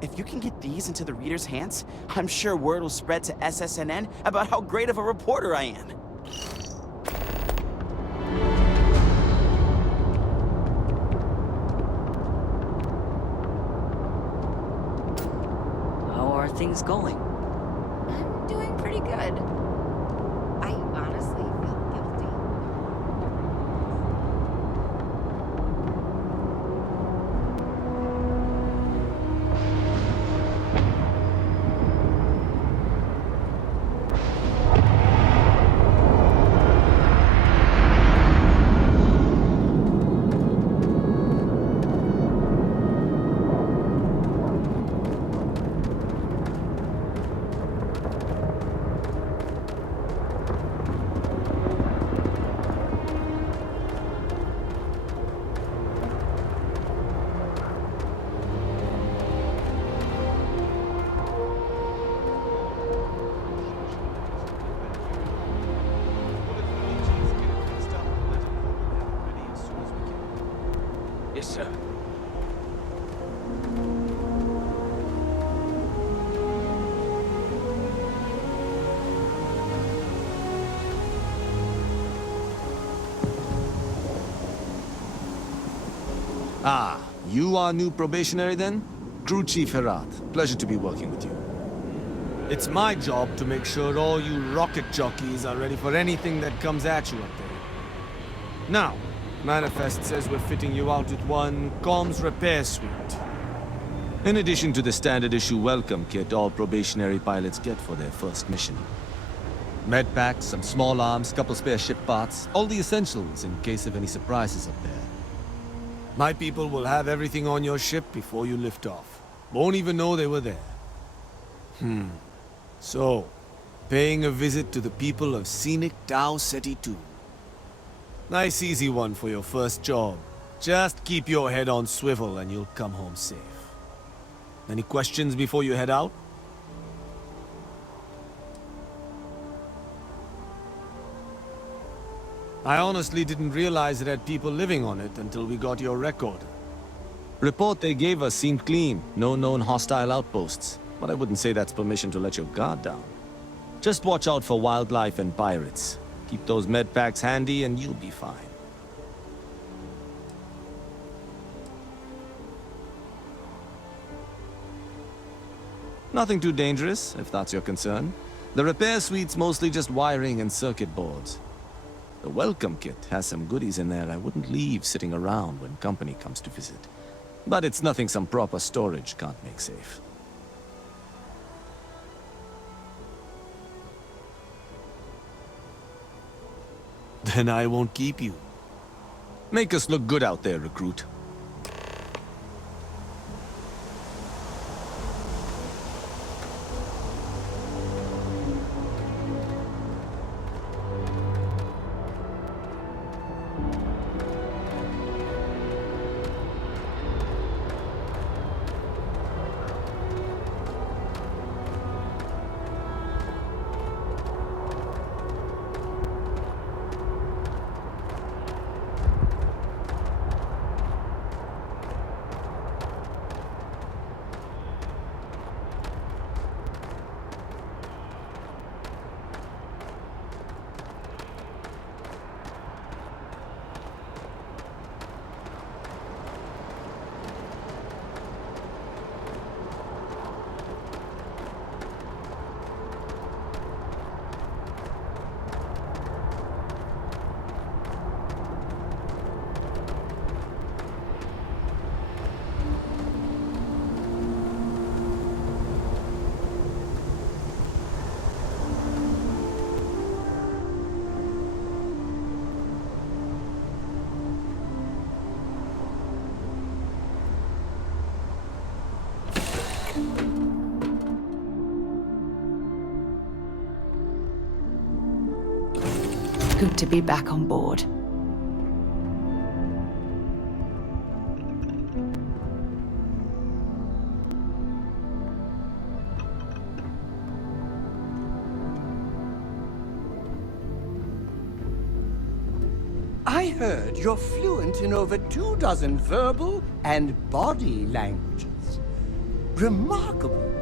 If you can get these into the readers' hands, I'm sure word will spread to SSNN about how great of a reporter I am. How are things going? I'm doing pretty good. I honestly feel guilty. Yes, sir. Ah, you are new probationary then? Crew Chief Herat. Pleasure to be working with you. It's my job to make sure all you rocket jockeys are ready for anything that comes at you up there. Now, Manifest says we're fitting you out with one comms repair suite. In addition to the standard issue welcome kit all probationary pilots get for their first mission. Med packs, some small arms, couple spare ship parts, all the essentials in case of any surprises up there. My people will have everything on your ship before you lift off. Won't even know they were there. So, paying a visit to the people of scenic Tau Ceti 2. Nice easy one for your first job. Just keep your head on swivel and you'll come home safe. Any questions before you head out? I honestly didn't realize it had people living on it until we got your record. Report they gave us seemed clean. No known hostile outposts. But I wouldn't say that's permission to let your guard down. Just watch out for wildlife and pirates. Keep those med packs handy and you'll be fine. Nothing too dangerous, if that's your concern. The repair suite's mostly just wiring and circuit boards. The welcome kit has some goodies in there I wouldn't leave sitting around when company comes to visit. But it's nothing some proper storage can't make safe. Then I won't keep you. Make us look good out there, recruit. Good to be back on board. I heard you're fluent in over 24 verbal and body languages. Remarkable.